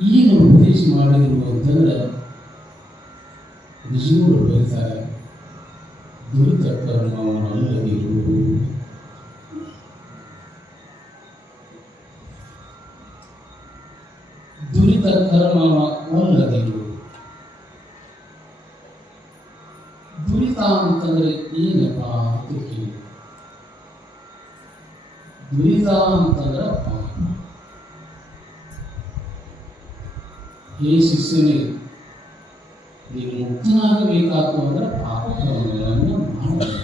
ಏನು ಉಪದೇಶ ಮಾಡಿದ್ರು ಅಂತಂದ್ರೆ ನಿಜಗಳು ಬರೀತಾರೆ. ದುರಿತ ಕರ್ಮವನ್ನಲ್ಲದಿರು, ದುರಿತ ಕರ್ಮವಲ್ಲದಿರು. ದುರಿತ ಅಂತಂದ್ರೆ ಏನಪ್ಪ ಅಂತ ಕೇಳಿ. ದುರಿತ ಅಂತಂದ್ರೆ ಪಾಪ. ಹೇ ಶಿಷ್ಯನೇ, ನೀನು ಮುಕ್ತನಾಗಬೇಕಾತು ಅಂದ್ರೆ ಪಾಪ ಕರ್ಮಗಳನ್ನು ಮಾಡಬೇಕು.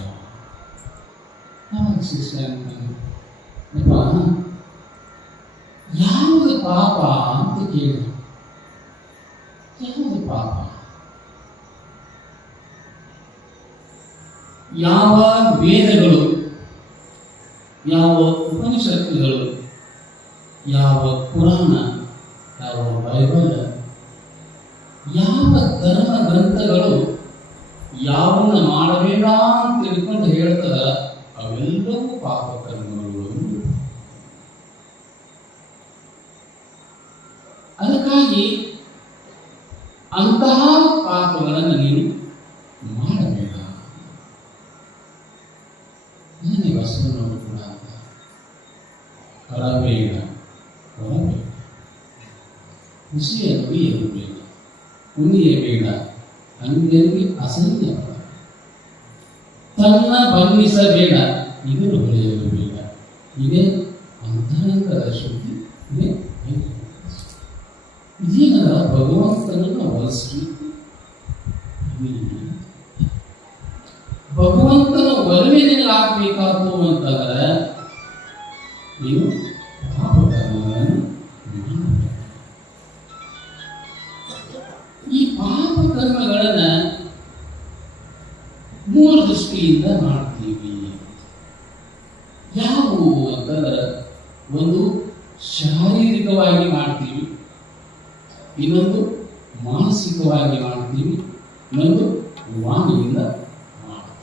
ಶಿಷ್ಯ ಅಪ್ಪ ಯಾವುದು ಪಾಪ ಅಂತ ಕೇಳಿ. ಯಾವುದು ಪಾಪ? ಯಾವ ವೇದಗಳು, ಯಾವ ಉಪನಿಷತ್ತುಗಳು, ಯಾವ ಪುರಾಣ, ಯಾವ ಬೈಬಲ್, ಯಾವ ಧರ್ಮ ಗ್ರಂಥಗಳು ಯಾವನ್ನ ಮಾಡಬೇಡ ಅಂತ ತಿಳ್ಕೊಂಡು ಹೇಳ್ತದ ಅವೆಲ್ಲವೂ ಪಾಪ ಕರ್ಮಗಳು. ಅದಕ್ಕಾಗಿ ಅಂತಹ ಪಾಪಗಳನ್ನು ನೀನು ಮಾಡಬೇಡ. ನನಗೆ ಬಸವನವರು ಕೂಡ ಹೊರಬೇಡ, ಹೊರಬೇಡ, ಖುಷಿಯ ನುಡಿಯಲು ಬೇಡ, ಉಣಿಯಬೇಡ, ಅಂಗರಿಗೆ ಅಸಹ್ಯ ಪಡ, ತನ್ನ ಬಣ್ಣಿಸಬೇಡ, ಇದನ್ನು ಹೊಳೆಯಲು ಬೇಡ. ಇದೇ ಅಂತರಂಗದ ಶುದ್ಧಿ. ಇದೇನದ ಭಗವಂತನನ್ನು ಒಲಿಸಿ, ಭಗವಂತನ ಒಲವೆ ನಿನಗಾಗಬೇಕಾತು ಅಂತಂದ್ರೆ ನೀವು ಪಾಪಕರ್ಮಗಳನ್ನು ಮಾಡಬೇಕು. ಈ ಪಾಪಕರ್ಮಗಳನ್ನ ಮೂರು ದೃಷ್ಟಿಯಿಂದ ಮಾಡ್ತೀವಿ. ಯಾವುವು ಅಂತಂದ್ರೆ, ಒಂದು ಶಾರೀರಿಕವಾಗಿ ಮಾಡ್ತೀವಿ, ಇನ್ನೊಂದು ಮಾನಸಿಕವಾಗಿ ಮಾಡ್ತೀವಿ, ಇನ್ನೊಂದು ವಾಣಿಯಿಂದ ಮಾಡ್ತೀವಿ.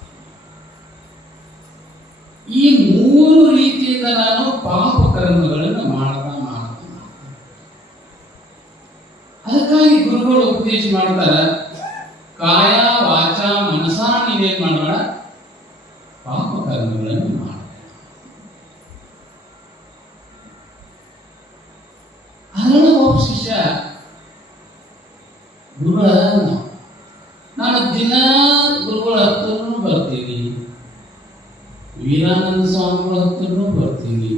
ಈ ಮೂರು ರೀತಿಯಿಂದ ನಾನು ಪಾಪ ಕರ್ಮಗಳನ್ನು ಮಾಡ್ತಾ ಅದಕ್ಕಾಗಿ ಗುರುಗಳು ಉಪದೇಶ ಮಾಡ್ತಾರೆ, ಕಾಯ ವಾಚ ಮನಸ ನೀವೇನ್ ಮಾಡಬೇಡ, ಪಾಪ ಕರ್ಮಗಳನ್ನು ಮಾಡ. ಅದರ ಒಬ್ಬ ಶಿಷ್ಯ ಗುರುಗಳ, ನಾನು ದಿನ ಗುರುಗಳ ಹತ್ರನೂ ಬರ್ತೀನಿ, ವೀರಾನಂದ ಸ್ವಾಮಿಗಳ ಹತ್ರನೂ ಬರ್ತೀನಿ,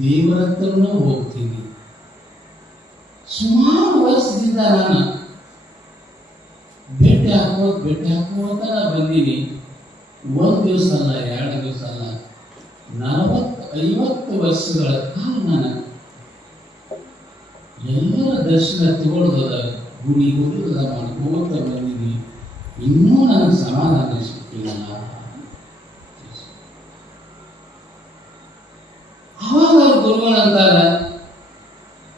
ದೇವರ ಹತ್ರನೂ ಹೋಗ್ತೀನಿ. ಸುಮಾರು ವರ್ಷದಿಂದ ನಾನು ಭೇಟಿ ಹಾಕುವಂತ ಬಂದೀನಿ. ಒಂದು ದಿವಸ ಅಲ್ಲ, 2 ದಿವಸ ಅಲ್ಲ, 40-50 ವರ್ಷಗಳ ಕಾಲ ನಾನು ಎಲ್ಲರ ದರ್ಶನ ತಗೊಳ್ಳೋದ, ಗುಡಿ ಹೋಗೋದ ಮಾಡ್ಕೋತ ಬಂದಿದ್ದೀನಿ. ಇನ್ನೂ ನನಗೆ ಸಮಾಧಾನ ಸಿಕ್ಕಿಲ್ಲ. ಅವಾಗ ಅವ್ರು ಗುರುಗಳಂತಾರ,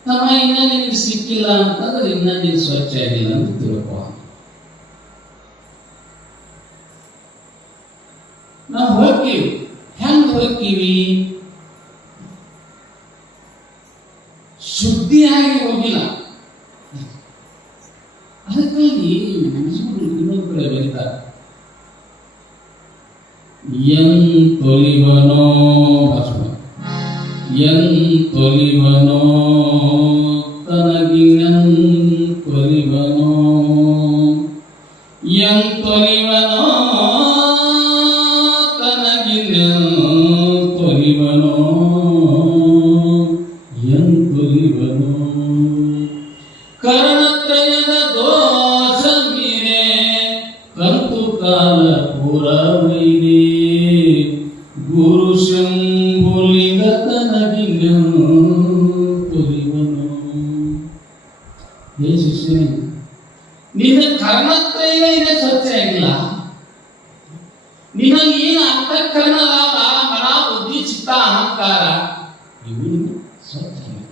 ತಮ್ಮ ಇನ್ನ ನಿನಗೆ ಸಿಕ್ಕಿಲ್ಲ ಅಂತಂದ್ರೆ ಇನ್ನ ನೀನು ಸ್ವಚ್ಛ ಆಗಿಲ್ಲ ಅಂತ ತಿಳ್ಕೊ. ನಾವು ಹೋಗ್ತೀವಿ, ಹೆಂಗ್ ಹೋಗ್ತೀವಿ? ಶುದ್ಧಿಯಾಗಿ ಹೋಗಿಲ್ಲ. ಅದಕ್ಕಾಗಿ ಇನ್ನೊಂದು ಕಡೆ ಬರೀತಾರೆ, ತೊಲಿವನೋ ತೊಲಿವನೋ ತನಗಿನಂ ತೊಲಿವನೋ ತೊಲಿವನೋ ತನಗಿನಂ ತೊಲಿವನೋ ತೊಲಿವನೋ ಕರ್ಣತ್ರಯದ ದೋಷ ಮೀರೆ ಕಂತು ಕಾಲ ಪುರವೈರಿ ಗುರು ಶಂಭುಲಿಂಗ ತನಗಿನ ತೊಲಿವನು. ಹೇ ಶಿಷ್ಯನೇ, ನಿನ್ನ ಕರ್ಮತ್ರಯ ಸ್ವಚ್ಛ ಆಗಿಲ್ಲ. ನಿನ್ನಲ್ಲಿ ಏನು ಅಂತಃಕರಣದ ಮನ ಬುದ್ಧಿ ಚಿತ್ತ ಅಹಂಕಾರ ಇವು ಸ್ವಚ್ಛ ಆಗಿಲ್ಲ.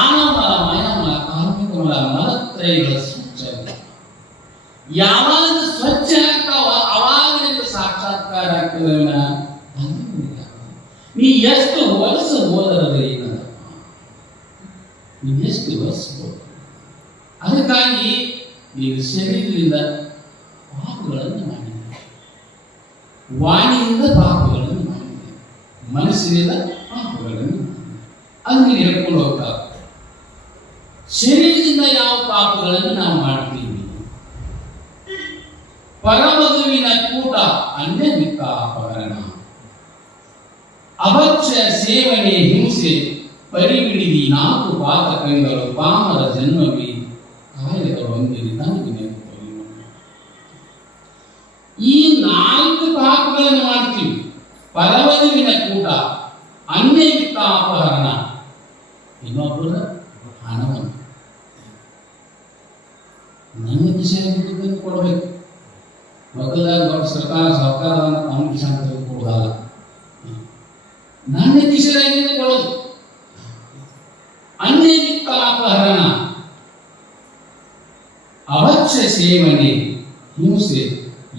ಆನಮಲ ಮಯಮಲ ಕಾರ್ಮಿಕ ಮಲ ಮಲತ್ರಯಗಳ ಸ್ವಚ್ಛ ಆಗಿಲ್ಲ. ಯಾವಾಗ ಸ್ವಚ್ಛ ಆಗ್ತಾವ ಅವಾಗ ನಿಮಗೆ ಸಾಕ್ಷಾತ್ಕಾರ ಆಗ್ತದೆ. ನೀ ಎಷ್ಟು ವರ್ಷ ಹೋದರಲ್ಲ, ಏನದ ನೀ ಎಷ್ಟು ವರ್ಷ ಹೋದ ಅದಕ್ಕಾಗಿ ನೀವು ಶರೀರದಿಂದ ಪಾಪಗಳನ್ನು ಮಾಡಿದ್ದೀರಿ, ವಾಣಿಯಿಂದ ಪಾಪಗಳನ್ನು ಮಾಡಿದ್ದೀರಿ, ಮನಸ್ಸಿನಿಂದ ಪಾಪಗಳನ್ನು ಮಾಡಿದ್ದೀರಿ. ಅದು ನೀವು ಹೇಳ್ಕೊಂಡು ಹೋಗ್ತಾರೆ. ಶರೀರದಿಂದ ಯಾವ ಪಾಪಗಳನ್ನು ನಾವು ಮಾಡ್ತೀವಿ? ಪರಮಧುವಿನ ಕೂಟ, ಅನ್ಯಮಿಕ್ಕ ಅಪಹರಣ, ಅಭಕ್ಷ್ಯ ಸೇವನೆ, ಹಿಂಸೆ, ಪರಿಗಿಡಿದಿ, 4 ಪಾತಕಗಳು, ಪಾಮರ ಜನ್ಮವಿ, ಕಾಯಗಳು ಹೊಂದಿರಿ ನನಗೆ ನೆನಪು. ಈ 4 ಪಾಪಗಳನ್ನು ಮಾಡ್ತೀವಿ. ಪರಮಧುವಿನ ಕೂಟ, ಅನ್ಯಮಿಕ್ಕ ಅಪಹರಣ, ಇನ್ನೊಬ್ಬರ ಹಣವನ್ನು ನನ್ನ ಕಿಶೆಯನ್ನು ಕೊಡಬೇಕು. ಮೊದಲಾಗ ದೊಡ್ಡ ಸರ್ಕಾರ ಅವನ ಕಿಶೆ ಕೊಡೋದಲ್ಲ, ನನ್ನ ಕಿಶೆಯನ್ನು ಕೊಡೋದು. ಅನ್ಯಮಿಕ್ಕ ಅಪಹರಣ, ಅಭಕ್ಷ್ಯ ಸೇವನೆ, ಹಿಂಸೆ,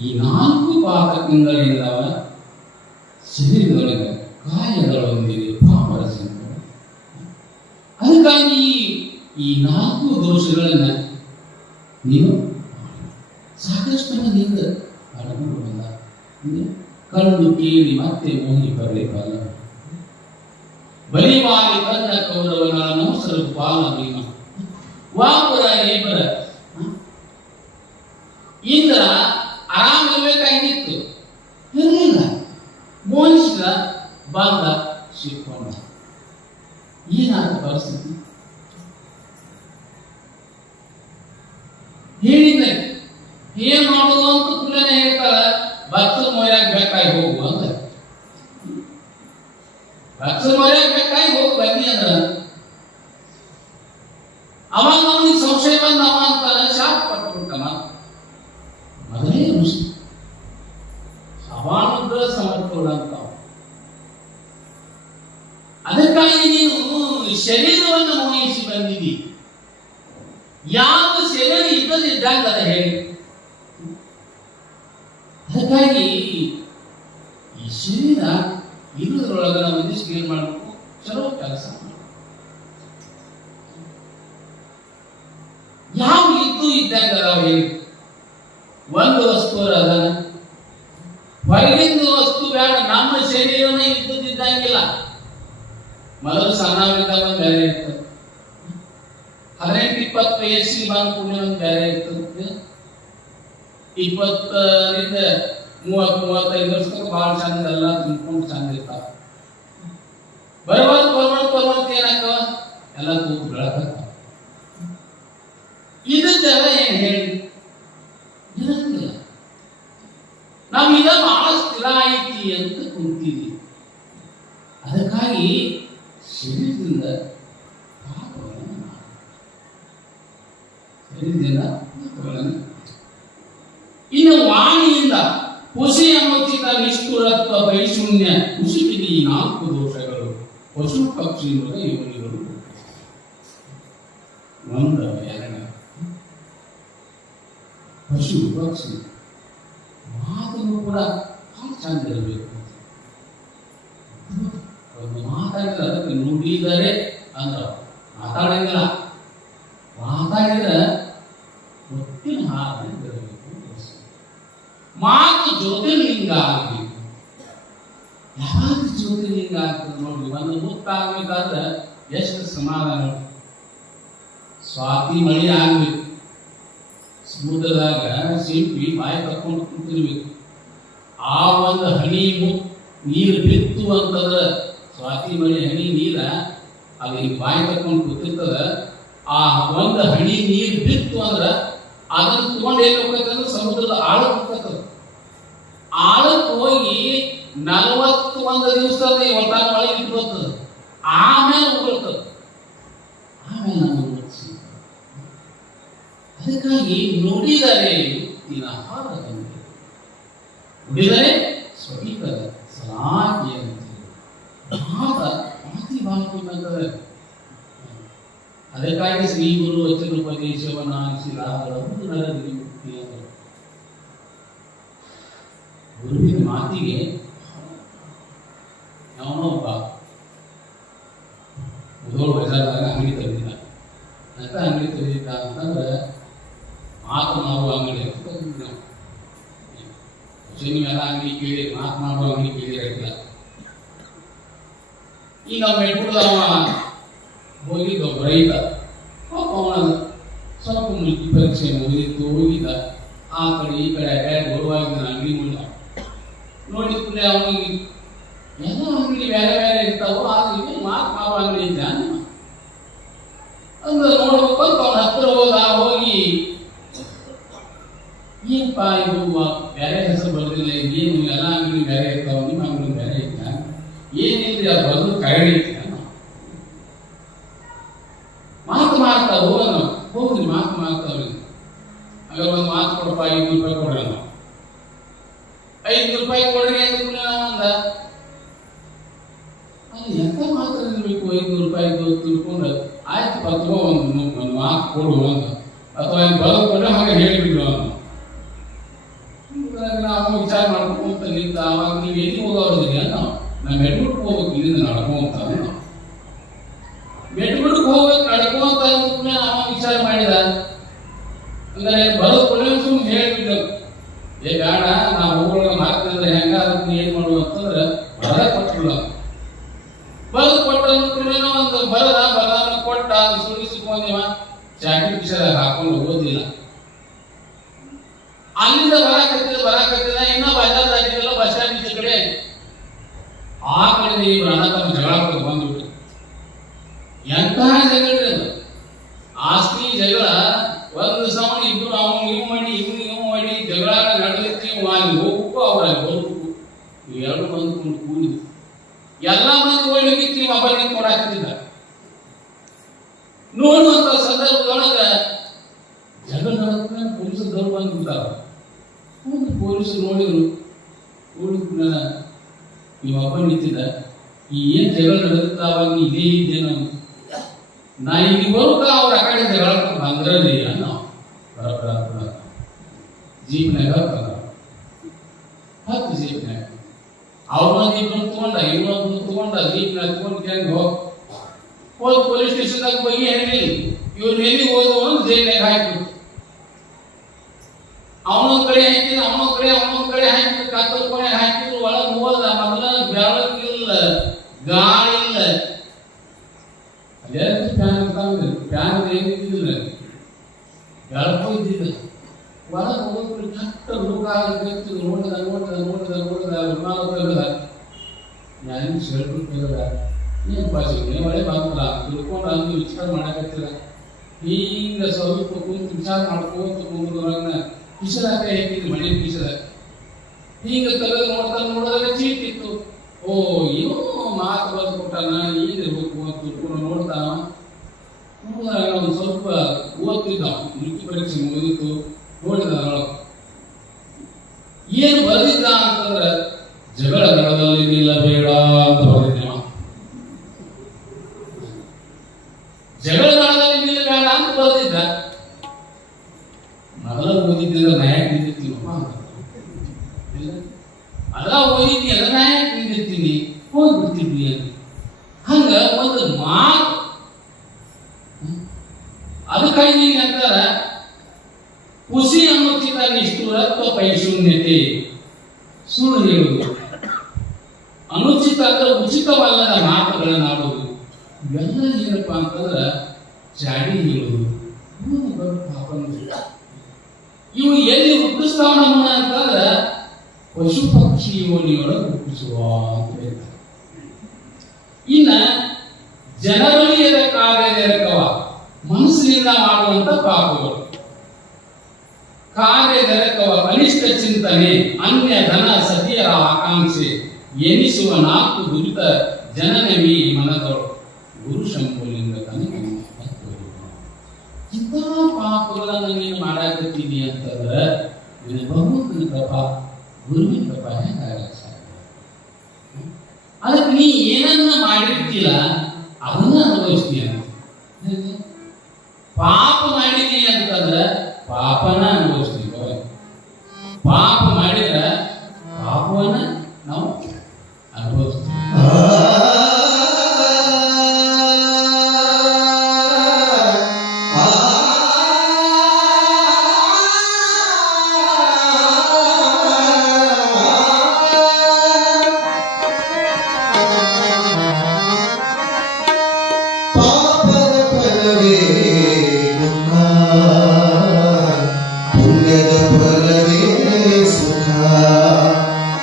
ಈ 4 ಪಾತಕಗಳಿಂದ ಶರೀರದೊಳಗೆ ಕಾಯಗಳೊಂದಿಗೆ ಪಾಪರ ಜನ್ಮ. ಅದಕ್ಕಾಗಿ ಈ 4 ದೋಷಗಳನ್ನು ನೀನು ಸಾಕಷ್ಟು ಮಂದಿಯಿಂದ ಅನುಭವವಲ್ಲ. ಕಣ್ಣು ಕೇಳಿ ಮತ್ತೆ ಮೋಹಿ ಬರಲೇಬಲ್ಲ, ಬಲಿವಾಲಿ ಕನ್ನ ಕೌರವನ ನಮಸ್ಸರು ಪಾಲ ಭೀಮ, ವಾಪರ ಏಪರ ಇಂದ್ರ ಆರಾಮಿರ್ಬೇಕಾಗಿತ್ತು, ಇರಲಿಲ್ಲ. ಮೋಹಿಸಿದ, ಬಂದ, ಸಿಕ್ಕೊಂಡ. ಏನಾದ ಪರಿಸ್ಥಿತಿ? ಹೇಳಿದ್ದ ಏನ್ ಮಾಡುದು ಅಂತ ಕುಲನೆ ಹೇಳ್ತಾರ, ಭಕ್ತ ಮೊಯ್ಯಾಗ ಬೇಕಾಗಿ ಹೋಗು ಅಂತ. ಭಕ್ತ ಮೊಯ್ಯಾಗ ಬೇಕಾಗಿ ಹೋಗಿ ಬನ್ನಿ ಅಂದ್ರ ಅವಾಗ ಅವನಿಗೆ ಸಂಶಯ ಬಂದ, ಅವ ಅಂತಾನ ಶಾಪ್ ಪಟ್ಬಿಡ್ತಾನ. ಮೊದಲೇ ಋಷಿ ಸವಾನುಗ್ರ ಸಮರ್ಥಗಳು ಅಂತ. ಅದಕ್ಕಾಗಿ ನೀನು ಶರೀರವನ್ನು ಮೋಹಿಸಿ ಬಂದಿದ್ದೀ. ಯಾವ ಶರೀರ ಇದ್ದದಿದ್ದಾಗ ಅದ ಹೇಳಿ. ಅದಕ್ಕಾಗಿ ಈ ಶರೀರ ಇರುವುದ್ರೊಳಗ ನಾವು ಒಂದಿಷ್ಟು ಏನ್ ಮಾಡಬೇಕು? ಚಲೋ ಕೆಲಸ ಮಾಡಬೇಕು. ಯಾವ ಇದ್ದು ಇದ್ದಾಗ ಅದಾವ ಹೇಳಿ. ಒಂದು ವಸ್ತು ಅದನ್ನ, ಹೊರಗಿಂದ ವಸ್ತು ಬೇಡ. ನಮ್ಮ ಶರೀರನ ಇದ್ದಿದ್ದಂಗಿಲ್ಲ. ಮೊದಲು ಸಣ್ಣವರಿದ್ದಾಗ ಒಂದು ಬೇರೆ ಇರ್ತದೆ, 18-20 ವಯಸ್ಸಿಗೆ ಬಂದ ಕೂಡಲೇ ಒಂದು ಬೇರೆ ಇರ್ತದೆ. 20ರಿಂದ 30-35 ವರ್ಷಕ್ಕೆ ಬಹಳ ಚಂದ ಎಲ್ಲ ತುಂಬಿಕೊಂಡು ಚಂದ ಇರ್ತಾವ. ಬರಬಾರ್ದು ಏನಾಗ್ತವ? ಎಲ್ಲ ತೂತು ಬೆಳಕ. ಇದಕ್ಕೆಲ್ಲ ಏನ್ ಹೇಳಿ ಇರಂಗಿಲ್ಲ. ನಾವು ಇದ ಬಹಳ ಸ್ಥಿರ ಐತಿ ಅಂತ ಕುಂತೀವಿ. ಅದಕ್ಕಾಗಿ ಶರೀರದಿಂದ ಇನ್ನು ವಾಣಿಯಿಂದ ಹುಸಿ ಅಮೋಚಿತ ನಿಷ್ಠುರತ್ವ ವೈಶೂನ್ಯ ಹುಸಿಗಿರಿ 4 ದೋಷಗಳು, ಪಶು ಪಕ್ಷಿ ಮೃಗ ಯೋನಿಗಳು. ಒಂದ ಎರಡ ಪಶು ಪಕ್ಷಿ ಮಾತನ್ನು ಕೂಡ ಬಹಳ ಚಂದ ಇರಬೇಕು. ಒಂದು ಮಾತಾಡಿದ್ರೆ ಅದಕ್ಕೆ ನುಡಿದರೆ ಅಂದ್ರ ಮಾತಾಡಂಗಿಲ್ಲ. ಮಾತಾಡಿದ್ರೆ ಗೊತ್ತಿನ ಹಾಗೆ ಇರಬೇಕು. ಮಾತು ಜ್ಯೋತಿರ್ಲಿಂಗ ಆಗಬೇಕು. ಯಾವಾಗ ಜ್ಯೋತಿರ್ಲಿಂಗ ಆಗ್ತದೆ ನೋಡಿ. ಒಂದು ಮುಕ್ತ ಆಗ್ಬೇಕಾದ್ರೆ ಎಷ್ಟು ಸಮಾಧಾನ. ಸ್ವಾತಿ ಮಳೆ ಆಗ್ಬೇಕು. ಸಮುದ್ರದಾಗ ಸಿಂಪಿ ಬಾಯಿ ತಕ್ಕೊಂಡು ಕುಂತಿರ್ಬೇಕು. ಆ ಒಂದು ಹನಿ ನೀರು ಬಿತ್ತು ಅಂತಂದ್ರೆ, ಸ್ವಾತಿ ಮಳೆ ಹನಿ ನೀರ ಅದು ಈಗ ಬಾಯಿ ತಕ್ಕೊಂಡು ಕೂತಿರ್ತದ. ಆ ಒಂದು ಹನಿ ನೀರು ಬಿತ್ತು ಅಂದ್ರೆ ಅದನ್ನು ತಗೊಂಡು ಏನ್ ಹೋಗ್ಬೇಕಂದ್ರೆ ಸಮುದ್ರದ ಆಳಕ್ಕೆ ಹೋಗ್ತದ. ಆಳಕ್ಕೆ ಹೋಗಿ 41 ದಿವಸದಲ್ಲಿ ಒಟ್ಟಾಗ ಮಳೆ ಇಟ್ಕೊತದ. ಆಮೇಲೆ ಉಗುಳ್ತದ. ಆಮೇಲೆ ನಮಗೆ ಅದಕ್ಕಾಗಿ ನುಡಿದರೆ ದಿನಹಾರ ನುಡಿದರೆ ಸ್ವೀಕರ ಸಲಾಗಿ ಅಂತ ಮಾತಿ ಬಾಳ್ಕೊಂಡಂತಾರೆ. ಅದಕ್ಕಾಗಿ ಶ್ರೀ ಗುರು ವಚನೋಪದೇಶವನ್ನ ಆಲಿಸಿದ ನರದಿ ಮುಕ್ತಿ ಅಂತ. ಗುರುವಿನ ಮಾತಿಗೆ ಅವನೊಬ್ಬ ಮುದೋಳು ಬಜಾರ್ದಾಗ ಅಂಗಡಿ ತೆಗೆದಿಲ್ಲ. ಅಂತ ಅಂಗಡಿ ತೆರೀತ ಅಂತಂದ್ರೆ ಮಾತು ಮಾರುವ ಅಂಗಡಿ ಅಂತ ನಾವು ನೀವೆಲ್ಲ ಅಂಗಡಿ ಕೇಳಿ ಮಾತು ಮಾಡುವ ಅಂಗಡಿ ಕೇಳಿರಲಿಲ್ಲ. ಈಗ ನಾವು ಮೆಟ್ಬಿಡ್ದವ ಹೋಗಿದ್ದ ರೈತ ಅವನ ಸ್ವಲ್ಪ ಮುಲ್ಕಿ ಪರೀಕ್ಷೆ ಮುಗಿದಿತ್ತು, ಹೋಗಿದ್ದ ಆ ಕಡೆ ಈ ಕಡೆ ಬರುವಾಗ ಅಂಗಡಿ ಮುಂದೆ ನೋಡಿದ್ರೆ ಅವನಿಗೆ ಎಲ್ಲ ಅಂಗಡಿ ಬೇರೆ ಬೇರೆ ಇರ್ತಾವೋ, ಆದ್ರೆ ಮಾತು ಮಾಡುವ ಅಂಗಡಿ ಇದ್ದ ಅಂದ್ರೆ ನೋಡ್ಬೇಕು ಅಂತ ಅವನ ಹತ್ರ ಹೋಗಿ ಏನಪ್ಪ ಇದು ಬೇರೆ ಹೆಸರು ಬರ್ದಿಲ್ಲ, ಏನು ಎಲ್ಲ ಅಂಗಡಿ ಬೇರೆ ಇರ್ತಾವ, ನಿಮ್ಮ ಅಂಗಡಿ ಬೇರೆ ಇತ್ತ ಏನಿಲ್ರಿ ಅದು ಬಂದು ಕರಡಿ ಇತ್ತ ಮಾತು ಮಾಡ್ತಾವ ಹೋಗ್ರಿ ಮಾತು ಮಾಡ್ತಾವ್ರಿ. ಆಗ ಒಂದು ಮಾತು ಕೊಡಪ್ಪ, 500 ರೂಪಾಯಿ ಕೊಡ್ರಿ ನಾವು. 500 ರೂಪಾಯಿ ಕೊಡ್ರಿ ಅಂತ ಅಂದ. ಅದು ಎಂತ ಮಾತ್ರ ಇರ್ಬೇಕು, 500 ರೂಪಾಯಿ ತಿಳ್ಕೊಂಡು ಆಯ್ತು ಅಥವಾ ಒಂದು ಮಾತು ಕೊಡು ಅಂತ, ಅಥವಾ ಬರೋದು ಹಾಗೆ ಹೇಳಿಬಿಡು ಅಂತ ನಾವು ವಿಚಾರ ಮಾಡ್ಕೊಂತ ನಿಂತ. ಅವಾಗ ನೀವು ಎಲ್ಲಿ ಹೋಗೋದಿಲ್ಲ, ನಾವು ಮೆಟ್ಬಿಟ್ಟು ಹೋಗ್ಬೇಕು, ಇಲ್ಲಿಂದ ನಡ್ಕೊಂತ ಮೆಟ್ಬಿಟ್ಟು ಹೋಗ್ಬೇಕು ನಡ್ಕೊಂತ ಅವ ವಿಚಾರ ಮಾಡಿದ. ಅಂದ್ರೆ ಬರೋದು ಕೊಡೋ ಸುಮ್ಮನೆ ಹೇಳಿಬಿಟ್ಟು ಬೇಡ ನಾವು ಹೋಗೋಣ ಮಾತಿನಂದ್ರೆ ಹೆಂಗ ಅದಕ್ಕೆ ಏನ್ ಮಾಡುವ ಅಂತಂದ್ರೆ ಬರ ಕೊಟ್ಟಿಲ್ಲ. ಬರದು ಕೊಟ್ಟ ಒಂದು ಬರದ ಕೊಟ್ಟ ಸುಳಿಸಿಕೊಂಡಿವ ಜಾಕೆಟ್ ಪಿಸದಾಗ ಹಾಕೊಂಡು ಓದಿಲ್ಲ. ಅಲ್ಲಿಂದ ಬರಾಕತ್ತಿದ ಇನ್ನ ಬಜಾರ್ ಹಾಕಿದಲ್ಲ ಬಸ್ ಸ್ಟ್ಯಾಂಡ್ ಈಚೆ ಕಡೆ ಆ ಕಡೆ ಇವ್ರು ಅಣ್ಣ ತಮ್ಮ ಜಗಳ ಬಂದ್ಬಿಟ್ಟು. ಎಂತಹ ಜಗಳ ಅದು, ಆಸ್ತಿ ಜಗಳ. ಒಂದು ಸಮ ಇಬ್ರು ಅವನು ಇವ್ ಮಾಡಿ ಇವ್ ಮಾಡಿ ಜಗಳ ನಡೆದೈತಿ. ಅಲ್ಲಿ ಹೋಗ್ಬೇಕು ಅವ್ರಲ್ಲಿ ಹೋಗ್ಬೇಕು, ಇವೆರಡು ಬಂದ್ಕೊಂಡು ಕೂಡಿ ಎಲ್ಲ ಮಂದಿ ಹೋಗಿತ್ತು. ನೀವು ಹಬ್ಬ ಕೊಡಾಕತ್ತಿದ್ದ ನೋಡುವಂತ ಸಂದರ್ಭದೊಳಗ ಜಗಳ ನಡೆದ ಪೊಲೀಸರು ದೌಡ್ ಬಂದ್ಬಿಡ್ತಾರ. ಪೊಲೀಸರು ನೋಡಿದ್ರು, ನೀವು ಹಬ್ಬ ನಿಂತಿದ್ದ ಈ ಏನ್ ಜಗಳ ನಡೆದಿದ್ದಾವಾಗ ಇದೇ ಇದ್ದೆ ನಾ ಇಲ್ಲಿ ಬರುತ್ತ ಅವ್ರ ಆ ಕಡೆ ಜಗಳ ಬಂದ್ರಿ ನಾವು ಜೀಪ್ನಾಗ ಹತ್ತು ಜೀಪ್ನಾಗ ಅವ್ರೊಂದು ಇಬ್ಬರು ತಗೊಂಡ ಇವ್ರೊಂದು ತಗೊಂಡ ಜೀಪ್ನಾಗ ತಗೊಂಡು ಹೋದ್ ಪೊಲೀಸ್ ಸ್ಟೇಷನ್ದಾಗ ಹೋಗಿ ಹೇಳಿ ಇವ್ರು ಎಲ್ಲಿ ಹೋದವು ಅಂತ ಜೈಲ್ನಾಗ ಹಾಕಿಬಿಟ್ಟು ಅವನೊಂದ್ ಕಡೆ ಹಾಕಿದ್ರು, ಅವನೊಂದ್ ಕಡೆ ಹಾಕಿದ್ರು, ಕತ್ತಲ ಕೊನೆ ಹಾಕಿದ್ರು. ಒಳಗೆ ಹೋದ ಮೊದಲ ಬೆಳಕಿಲ್ಲ, ಗಾಳಿ ಇಲ್ಲ, ಅದೇ ಫ್ಯಾನ್ ಇರ್ತಾವೆ. ಫ್ಯಾನ್ ಏನಿದ್ದಿಲ್ಲ, ಬೆಳಕು ಇದ್ದಿಲ್ಲ. ಒಳಗೆ ಹೋಗ್ಬಿಟ್ಟು ಕಟ್ಟ ಹುಡುಕಾಗಬೇಕು. ನೋಡಿದ ವಿಮಾನ ತೆಗೆದ ನಾನು ಶರ್ಟ್ ತೆಗೆದ ಏನ್ ಭಾಷೆ ಒಳ್ಳೆ ಬಂತಲ್ಲ ತಿಳ್ಕೊಂಡು ಅಲ್ಲಿ ವಿಚಾರ ಮಾಡಕತ್ತಿಲ್ಲ. ಈಗ ಸ್ವಲ್ಪ ಕುಂತು ವಿಚಾರ ಮಾಡ್ಕೋತ ಕುಂದ್ರನ್ನ ಕಿಶದಾಗ ಹೇಗಿದ್ದು ಮನೆ ಕಿಶದ ಹೀಗೆ ತೆಗೆದು ನೋಡಿದಾಗ ಚೀಟ್ ಇತ್ತು. ಓ ಏನೋ ಮಾತು ಬರೆದು ಕೊಟ್ಟಾನ, ಏನಿರ್ಬೇಕು ಅಂತ ತಿಳ್ಕೊಂಡು ನೋಡ್ತಾನ. ನೋಡಿದಾಗ ಒಂದು ಸ್ವಲ್ಪ ಓದ್ತಿದ್ದ, ವೃತ್ತಿ ಪರೀಕ್ಷೆ ಮುಗಿದಿತ್ತು. ನೋಡಿದ ಏನು ಬರೆದಿದ್ದ ಅಂತಂದ್ರೆ ಜಗಳ ನಡೆದಲ್ಲಿ ನಿಲ್ಲಬೇಡ ಅಂತ ಬರೆದಿದ್ದ. ಜಗಳ ನಡೆದಲ್ಲಿ ನಿಲ್ಲಬೇಡ ಅಂತ ಬರೆದಿದ್ದ. ಮೊದಲ ಓದಿದ್ದ ನ್ಯಾಯ ನಿಂದಿರ್ತೀನಪ್ಪ, ಅದ ಓದಿದ್ದಿ ಅದ ನ್ಯಾಯ ನಿಂದಿರ್ತೀನಿ ಹೋಗ್ಬಿಡ್ತಿದ್ವಿ ಅಂತ. ಹಂಗ ಒಂದು ಮಾತು ಅದಕ್ಕಾಗಿ ಅಂತಾರ ಖುಷಿ ಅನ್ನೋಕ್ಕಿಂತ ನಿಷ್ಠುರತ್ವ ಪೈಶೂನ್ಯತೆ. ಸುಳ್ಳು ಹೇಳುವುದು, ಅನುಚಿತ ಅಂದ್ರೆ ಉಚಿತವಲ್ಲದ ಮಾತುಗಳನ್ನು ಆಡುವುದು, ಇವೆಲ್ಲ ಏನಪ್ಪಾ ಅಂತಂದ್ರ ಚಾಡಿ ಹೇಳುವುದು. ಇವು ಎಲ್ಲಿ ಹುಟ್ಟಿಸ್ತಾವ ನಮ್ಮನ್ನ ಅಂತಂದ್ರ ಪಶು ಪಕ್ಷಿ ಯೋನಿಯೊಳಗೆ ಹುಟ್ಟಿಸುವ ಅಂತ ಹೇಳ್ತಾರೆ. ಇನ್ನ ಜನರಲ್ಲಿಯದ ಕಾರ್ಯದೆರಕವ ಮನಸ್ಸಿನಿಂದ ಮಾಡುವಂತ ಪಾಪಗಳು. ಕಾರ್ಯದೆರಕವ ಅನಿಷ್ಟ ಚಿಂತನೆ, ಅನ್ಯ ಧನ ಸತಿಯರ ಆಕಾಂಕ್ಷೆ ಎನಿಸುವ 4 ದುರಿತ ಜನನವಿ ಮನದೊಳು ಗುರು ಶಂಭುಲಿಂಗ ತನಗೆ. ಇಂಥ ಪಾಪಗಳನ್ನು ನೀನು ಮಾಡಾಕತ್ತೀನಿ ಅಂತಂದ್ರೆ ಇದು ಭಗವಂತನ ತಪ, ಗುರುವಿನ ತಪ ಹೆಂಗಾಗಕ್ಕೆ ಸಾಧ್ಯ? ಅದಕ್ಕೆ ನೀ ಏನನ್ನ ಮಾಡಿರ್ತೀರ ಅದನ್ನ ಅನುಭವಿಸ್ತೀಯ. ಪಾಪ ಮಾಡಿದೀನಿ ಅಂತಂದ್ರೆ ಪಾಪನ ಅನುಭವಿಸ್ತೀವಿ. ಪಾಪ ಮಾಡಿದ್ರೆ ಪಾಪವನ್ನ ನಾವು ಅನುಭವಿಸ್ತೀವಿ. ಆ ಫಲವೇ ದುಃಖ, ಪುಣ್ಯದ ಫಲವೇ ಸುಖ,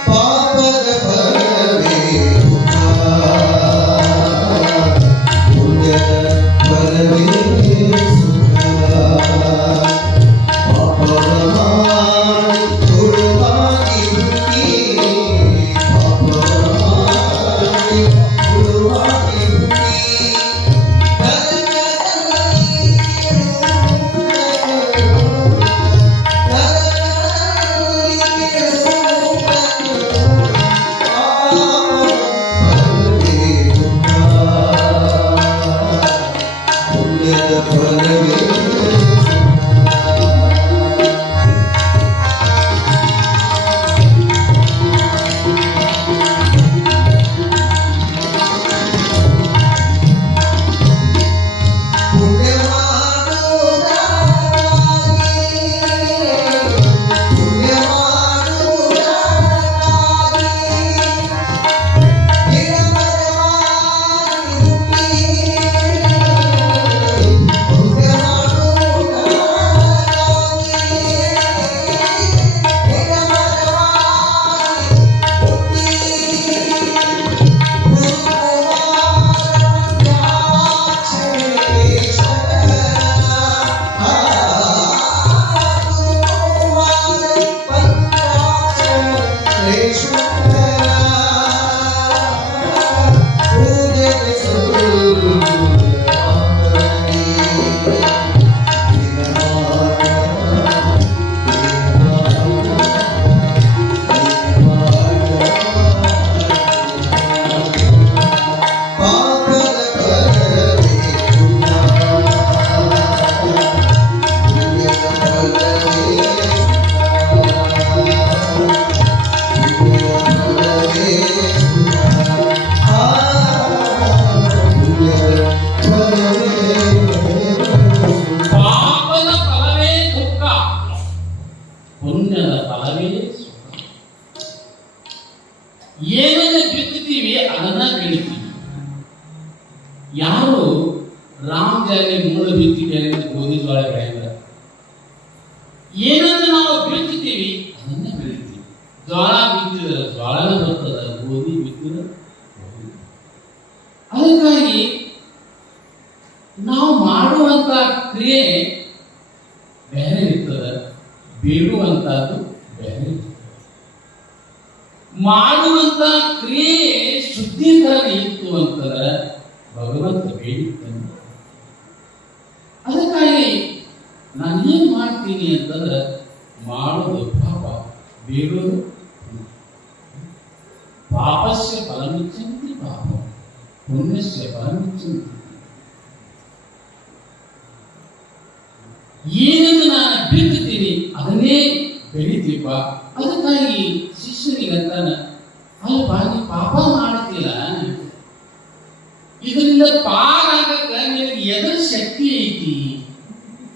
ಪಾಪದ ಫಲವೇ ದುಃಖ, ಪುಣ್ಯದ ಫಲವೇ ಸುಖ. ಪಾಪವ ಮಾಡಿ ತುಳುವಾಗಿ ಹುಟ್ಟಿ, ಪಾಪವ ಮಾಡಿ ತುಳುವಾಗಿ ಹುಟ್ಟಿ, ಪುಣ್ಯದ ಫಲವೇ ಪಾಪದ ಫಲವೇ ದುಃಖ, ಪುಣ್ಯದ ಫಲವೇ ಸುಖ. ಏನನ್ನ ಬಿತ್ತುತ್ತೀವಿ ಅದನ್ನ ಬೆಳಿತೀವಿ. ಯಾರು ರಾಮ ಜಾಲಿ ಮೂಳು ಬಿತ್ತಿದ್ದಾರೆ ಗೋಧಿ ಜೋಳ ಬೆಳೆದ, ಏನನ್ನ ನಾವು ಬಿತ್ತುತ್ತೀವಿ ಅದನ್ನ ಬೆಳಿತೀವಿ. ಜೋಳ ಬಿತ್ತಿದ್ರೆ ಜೋಳನ ಬರ್ತದ, ಗೋಧಿ ಬಿತ್ತಿದ್ರೆ ಗೋಧಿ. ಅದಕ್ಕಾಗಿ ನಾವು ಮಾಡುವಂತ ಕ್ರಿಯೆ ಬೇರೆ ಇರ್ತದೆ, ಬೇಡುವಂತದ್ದು ಬೇರೆ ಇರ್ತದೆ. ಮಾಡುವಂತ ಕ್ರಿಯೆ ಶುದ್ಧೀಕರಣ ಇತ್ತು ಅಂತಂದ್ರೆ ಭಗವಂತ ಬೇಡಿದ್ದಾನೆ. ಅದಕ್ಕಾಗಿ ನಾನು ಏನ್ ಮಾಡ್ತೀನಿ ಅಂತಂದ್ರೆ ಮಾಡೋದು ಪಾಪ, ಬೇಡೋದು ಪಾಪಸ್ಯ ಫಲಮಿಚ್ಚಂತಿ ಪಾಪ, ಪುಣ್ಯಸ್ಯ ಫಲಮಿಚ್ಚಂತಿ. ಏನನ್ನು ನಾನು ಬಿತ್ತುತ್ತೀನಿ ಅದನ್ನೇ ಬೆಳಿತೀಪ. ಅದಕ್ಕಾಗಿ ಶಿಷ್ಯನಿಗಂತಾನ, ಅಲ್ಪ ನೀ ಪಾಪ ಮಾಡ್ತೀರ, ಇದರಿಂದ ಪಾರಾಗಕ್ಕೆ ನಿನಗೆ ಎದರ ಶಕ್ತಿ ಐತಿ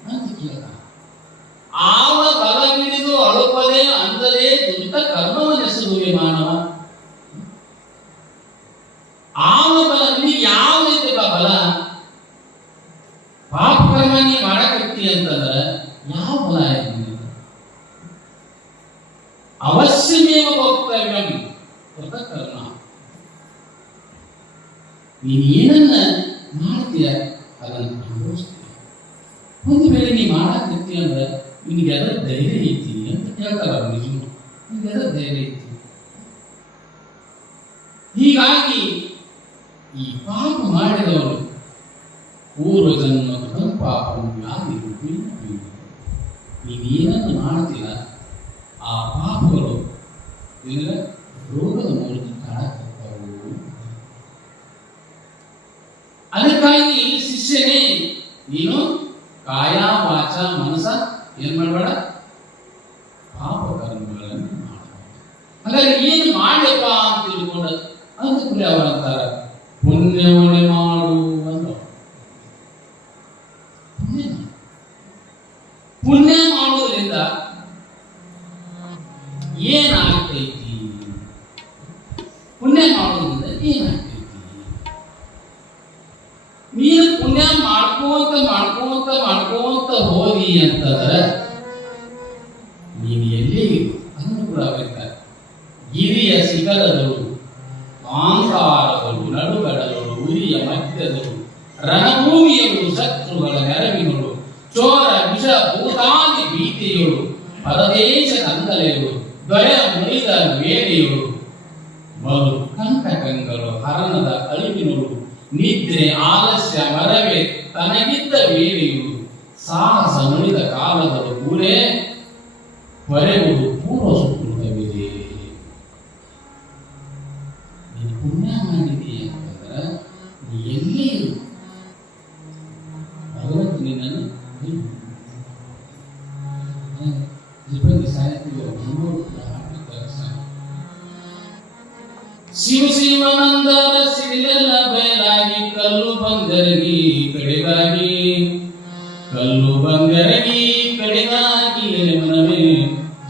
ಅಂತ ಕೇಳ. ಆವ ಬಲವಿಡಿದು ಅಳುಪದೇ ಅಂದಲೇ ದುಷ್ಟ ಕರ್ಮವನ್ನೆಸಗುವೆ ಮಾನವ. ಆವ ಬಲ ನಿನಗೆ ಯಾವ್ದೈತೆ ಬಲ? ಪಾಪ ಕರ್ಮ ನೀ ಮಾಡಕತ್ತಿ ಅಂತಂದ್ರೆ ಯಾವ ಬಲ ಐತಿ? ಅವಶ್ಯಮೇವ ವಕ್ತವ್ಯಂ ಕೃತ ಕರ್ಮ. ನೀನ್ ಏನನ್ನ ಮಾಡ್ತೀಯ ಅದನ್ನು ಅನುಭವಿಸ್ತೀಯ. ಒಂದು ವೇಳೆ ನೀ ಮಾಡಕತ್ತಿ ಅಂದ್ರೆ ನಿನ್ಗೆ ಅದರ ಧೈರ್ಯ ಐತಿ ಅಂತ ಕೇಳ್ತಾರ ನಿಜ, ನಿನ್ಗೆ ಅದರ ಧೈರ್ಯ ಐತಿ. ಹೀಗಾಗಿ ಈ ಪಾಪ ಮಾಡಿದವರು ಪೂರ್ವ ಜನ್ಮ ಕೃತಂ ಪಾಪಂ ಯಾದಿ ರೂಪೇಣ ಪೀಡಿತಂ. ನೀವೇನನ್ನು ಮಾಡ್ತೀರ ಆ ಪಾಪಗಳು ನಿನಗೆ ರೋಗದ ಮೂಲಕ ಕಾಡಕತ್ತವು. ಅದಕ್ಕಾಗಿ ಶಿಷ್ಯನೇ ನೀನು ಕಾಯ ವಾಚ ಮನಸ ಏನ್ ಮಾಡಬೇಡ, ಪಾಪ ಕರ್ಮಗಳನ್ನು ಮಾಡಬೇಡ. ಹಾಗಾಗಿ ಏನು ಮಾಡ್ಯಪ್ಪ ಅಂತ ತಿಳ್ಕೊಂಡ ಅದಕ್ಕೆ ಅವರಂತಾರ ಪುಣ್ಯವಣೆ ಮಾಡು ಅಂತ. ಪುಣ್ಯ ಮಾಡುವುದರಿಂದ ಏನಾಗ್ತೈತಿ? ಪುಣ್ಯ ಮಾಡುವುದರಿಂದ ಏನಾಗ್ತೈತಿ? ನೀನು ಪುಣ್ಯ ಮಾಡ್ಕೋತ ಹೋದಿ ಅಂತಂದ್ರೆ ನೀನು ಎಲ್ಲಿ ಅದನ್ನು ಕೂಡ ಬೇಕಾದ್ರೆ ಗಿರಿಯ ಶಿಖರದಳು ಆಂಕಾರಗಳು ನಡುಗಡಗಳು ಉರಿಯ ಮಧ್ಯದಳು ರಣಭೂಮಿಯಳು ಶತ್ರುಗಳ ನೆರವಿನಳು ಚೋರ ವಿಷ ಭೂತಾದಿ ಭೀತಿಯಳು ಪರದೇಶ ನಂದಲೆಯಳು ದೊರೆಯ ಮುಳಿದ ವೇಳೆಯಳು ಬಲು ಕಂಟಕಂಗಳು ಹರಣದ ಅಳಿವಿನಳು ನಿದ್ರೆ ಆಲಸ್ಯ ಮರವೇ ತನಗಿದ್ದ ವೇಳೆಯು ಸಾಹಸ ನುಳಿದ ಕಾಲದಳು ಕೂಡೇ ಹೊರೆಯುವುದು ಪೂರ್ವ ಸುಕೃತವಿದೆ. ನೀನು ಪುಣ್ಯ ಮಾಡಿದೀಯ ಅಂತಂದ್ರೆ ನೀ ಎಲ್ಲಿ ಇರು ಭಗವಂತ ನಿನ್ನನ್ನು ಶಿವ ಶಿವನಂದರ ಸಿರಿಲೆಲ್ಲ ಬಯಲಾಗಿ ಕಲ್ಲು ಬಂದರಗಿ ಕಡೆಗಾಗಿ ಮನವೇ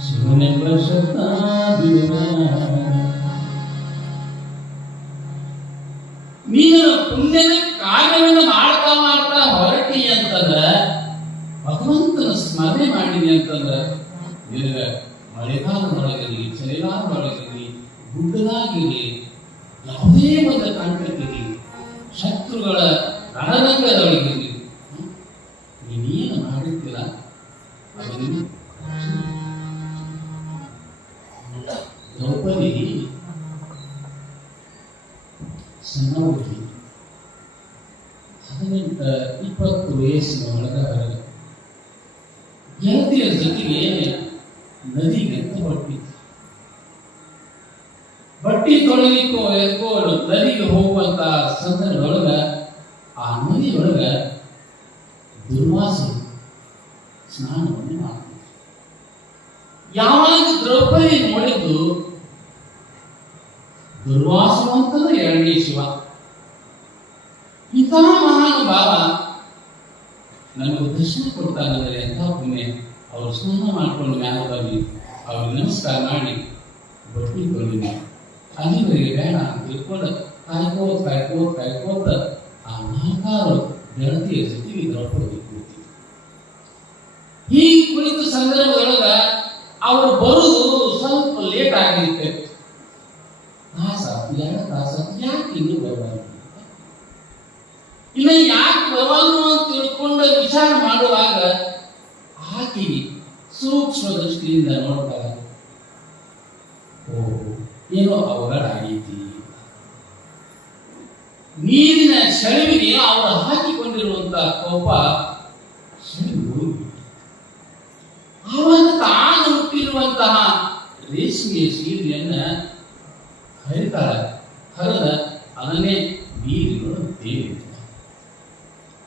ಶಿವನೆಂಬ ಶಬ್ದ ನೀನು ಪುಣ್ಯದ ಕಾರ್ಯವನ್ನು ಮಾಡ್ತಾ ಹೊರಟಿ ಅಂತಂದ್ರ ಭಗವಂತನ ಸ್ಮರಣೆ ಮಾಡಿದೆ ಅಂತಂದ್ರ ನಿನಗ ಮಳೆಗಾಲದೊಳಗಿರಲಿ ಚಳಿಗಾಲದೊಳಗಿರಲಿ ಗುಡ್ಡದಾಗಿರಲಿ ಯಾವುದೇ ಒಂದು ಕಂಟಕ್ಕಿರಲಿ ಶತ್ರುಗಳ ರಣರಂಗದೊಳಗಿರಲಿ ನೀನೇನು ಮಾಡಿರ್ತೀರ ಅದನ್ನು ದ್ರೌಪದಿ ಸಣ್ಣ ಹುಡುಗಿ 18-20 ವಯಸ್ಸಿನ ಒಳಗ ಹೊರಗೆ ಗೆಳತಿಯರ ಜೊತೆಗೆ ನದಿಗೆ ಬಟ್ಟಿ ತೊಳೆಲಿಕ್ಕೋ ಎತ್ಕೊಂಡು ನದಿಗೆ ಹೋಗುವಂತ ಸಂದರ್ಭದೊಳಗ ಆ ನದಿಯೊಳಗ ದುರ್ವಾಸ ಸ್ನಾನವನ್ನು ಮಾಡ್ತಾರೆ. ಯಾವಾಗ ದ್ರೌಪದಿ ನೋಡಿದ್ದು ದುರ್ವಾಸ ಅಂತಂದ್ರೆ ಎರಡನೇ ಶಿವ. ಇಂತಹ ಮಹಾನುಭಾವ ನನಗೆ ದರ್ಶನ ಕೊಡ್ತಾನಂದ್ರೆ ಎಂಥ ಪುಣ್ಯ. ಅವರು ಸ್ನಾನ ಮಾಡ್ಕೊಂಡು ಮ್ಯಾಲ ಬರಲಿ, ಅವ್ರಿಗೆ ನಮಸ್ಕಾರ ಮಾಡಿ ಬಟ್ಟಿ ತೊಳಿಲಿ, ಅಲ್ಲಿವರೆಗೆ ಬೇಡ ಅಂತ ತಿಳ್ಕೊಂಡು ಕಾಯ್ಕೋತ ಆ 4 ಗೆಳತಿಯ ಜೊತೆಗೆ ದ್ರೌಪದಿ ಕುಳಿತು. ಈ ಕುಳಿತ ಸಂದರ್ಭದೊಳಗ ಅವರು ಬರುವುದು ಸ್ವಲ್ಪ ಲೇಟ್ ಆಗಿರುತ್ತೆ. ಯಾಕೆ ಇನ್ನು ಬರಬಾರ್ದು, ಇನ್ನು ಯಾಕೆ ಬರಬಾರ್ದು ಅಂತ ತಿಳ್ಕೊಂಡು ವಿಚಾರ ಮಾಡುವಾಗ ಆಕೆ ಸೂಕ್ಷ್ಮ ದೃಷ್ಟಿಯಿಂದ ನೋಡ್ತಾರೆ. ಏನೋ ಅವಘಡ ಆಗೈತಿ. ನೀರಿನ ಸೆಳವಿಗೆ ಅವರು ಹಾಕಿಕೊಂಡಿರುವಂತಹ ಕೋಪ ಸೆಳವಿ ಹೋಗಿ ಆವಾಗ ತಾನು ಹುಟ್ಟಿರುವಂತಹ ರೇಷ್ಮೆಯ ಸೀರೆಯನ್ನ ಹರಿದ ಅದನ್ನೇ ನೀರಿನೊಳಗೆ ತೇಲಿ.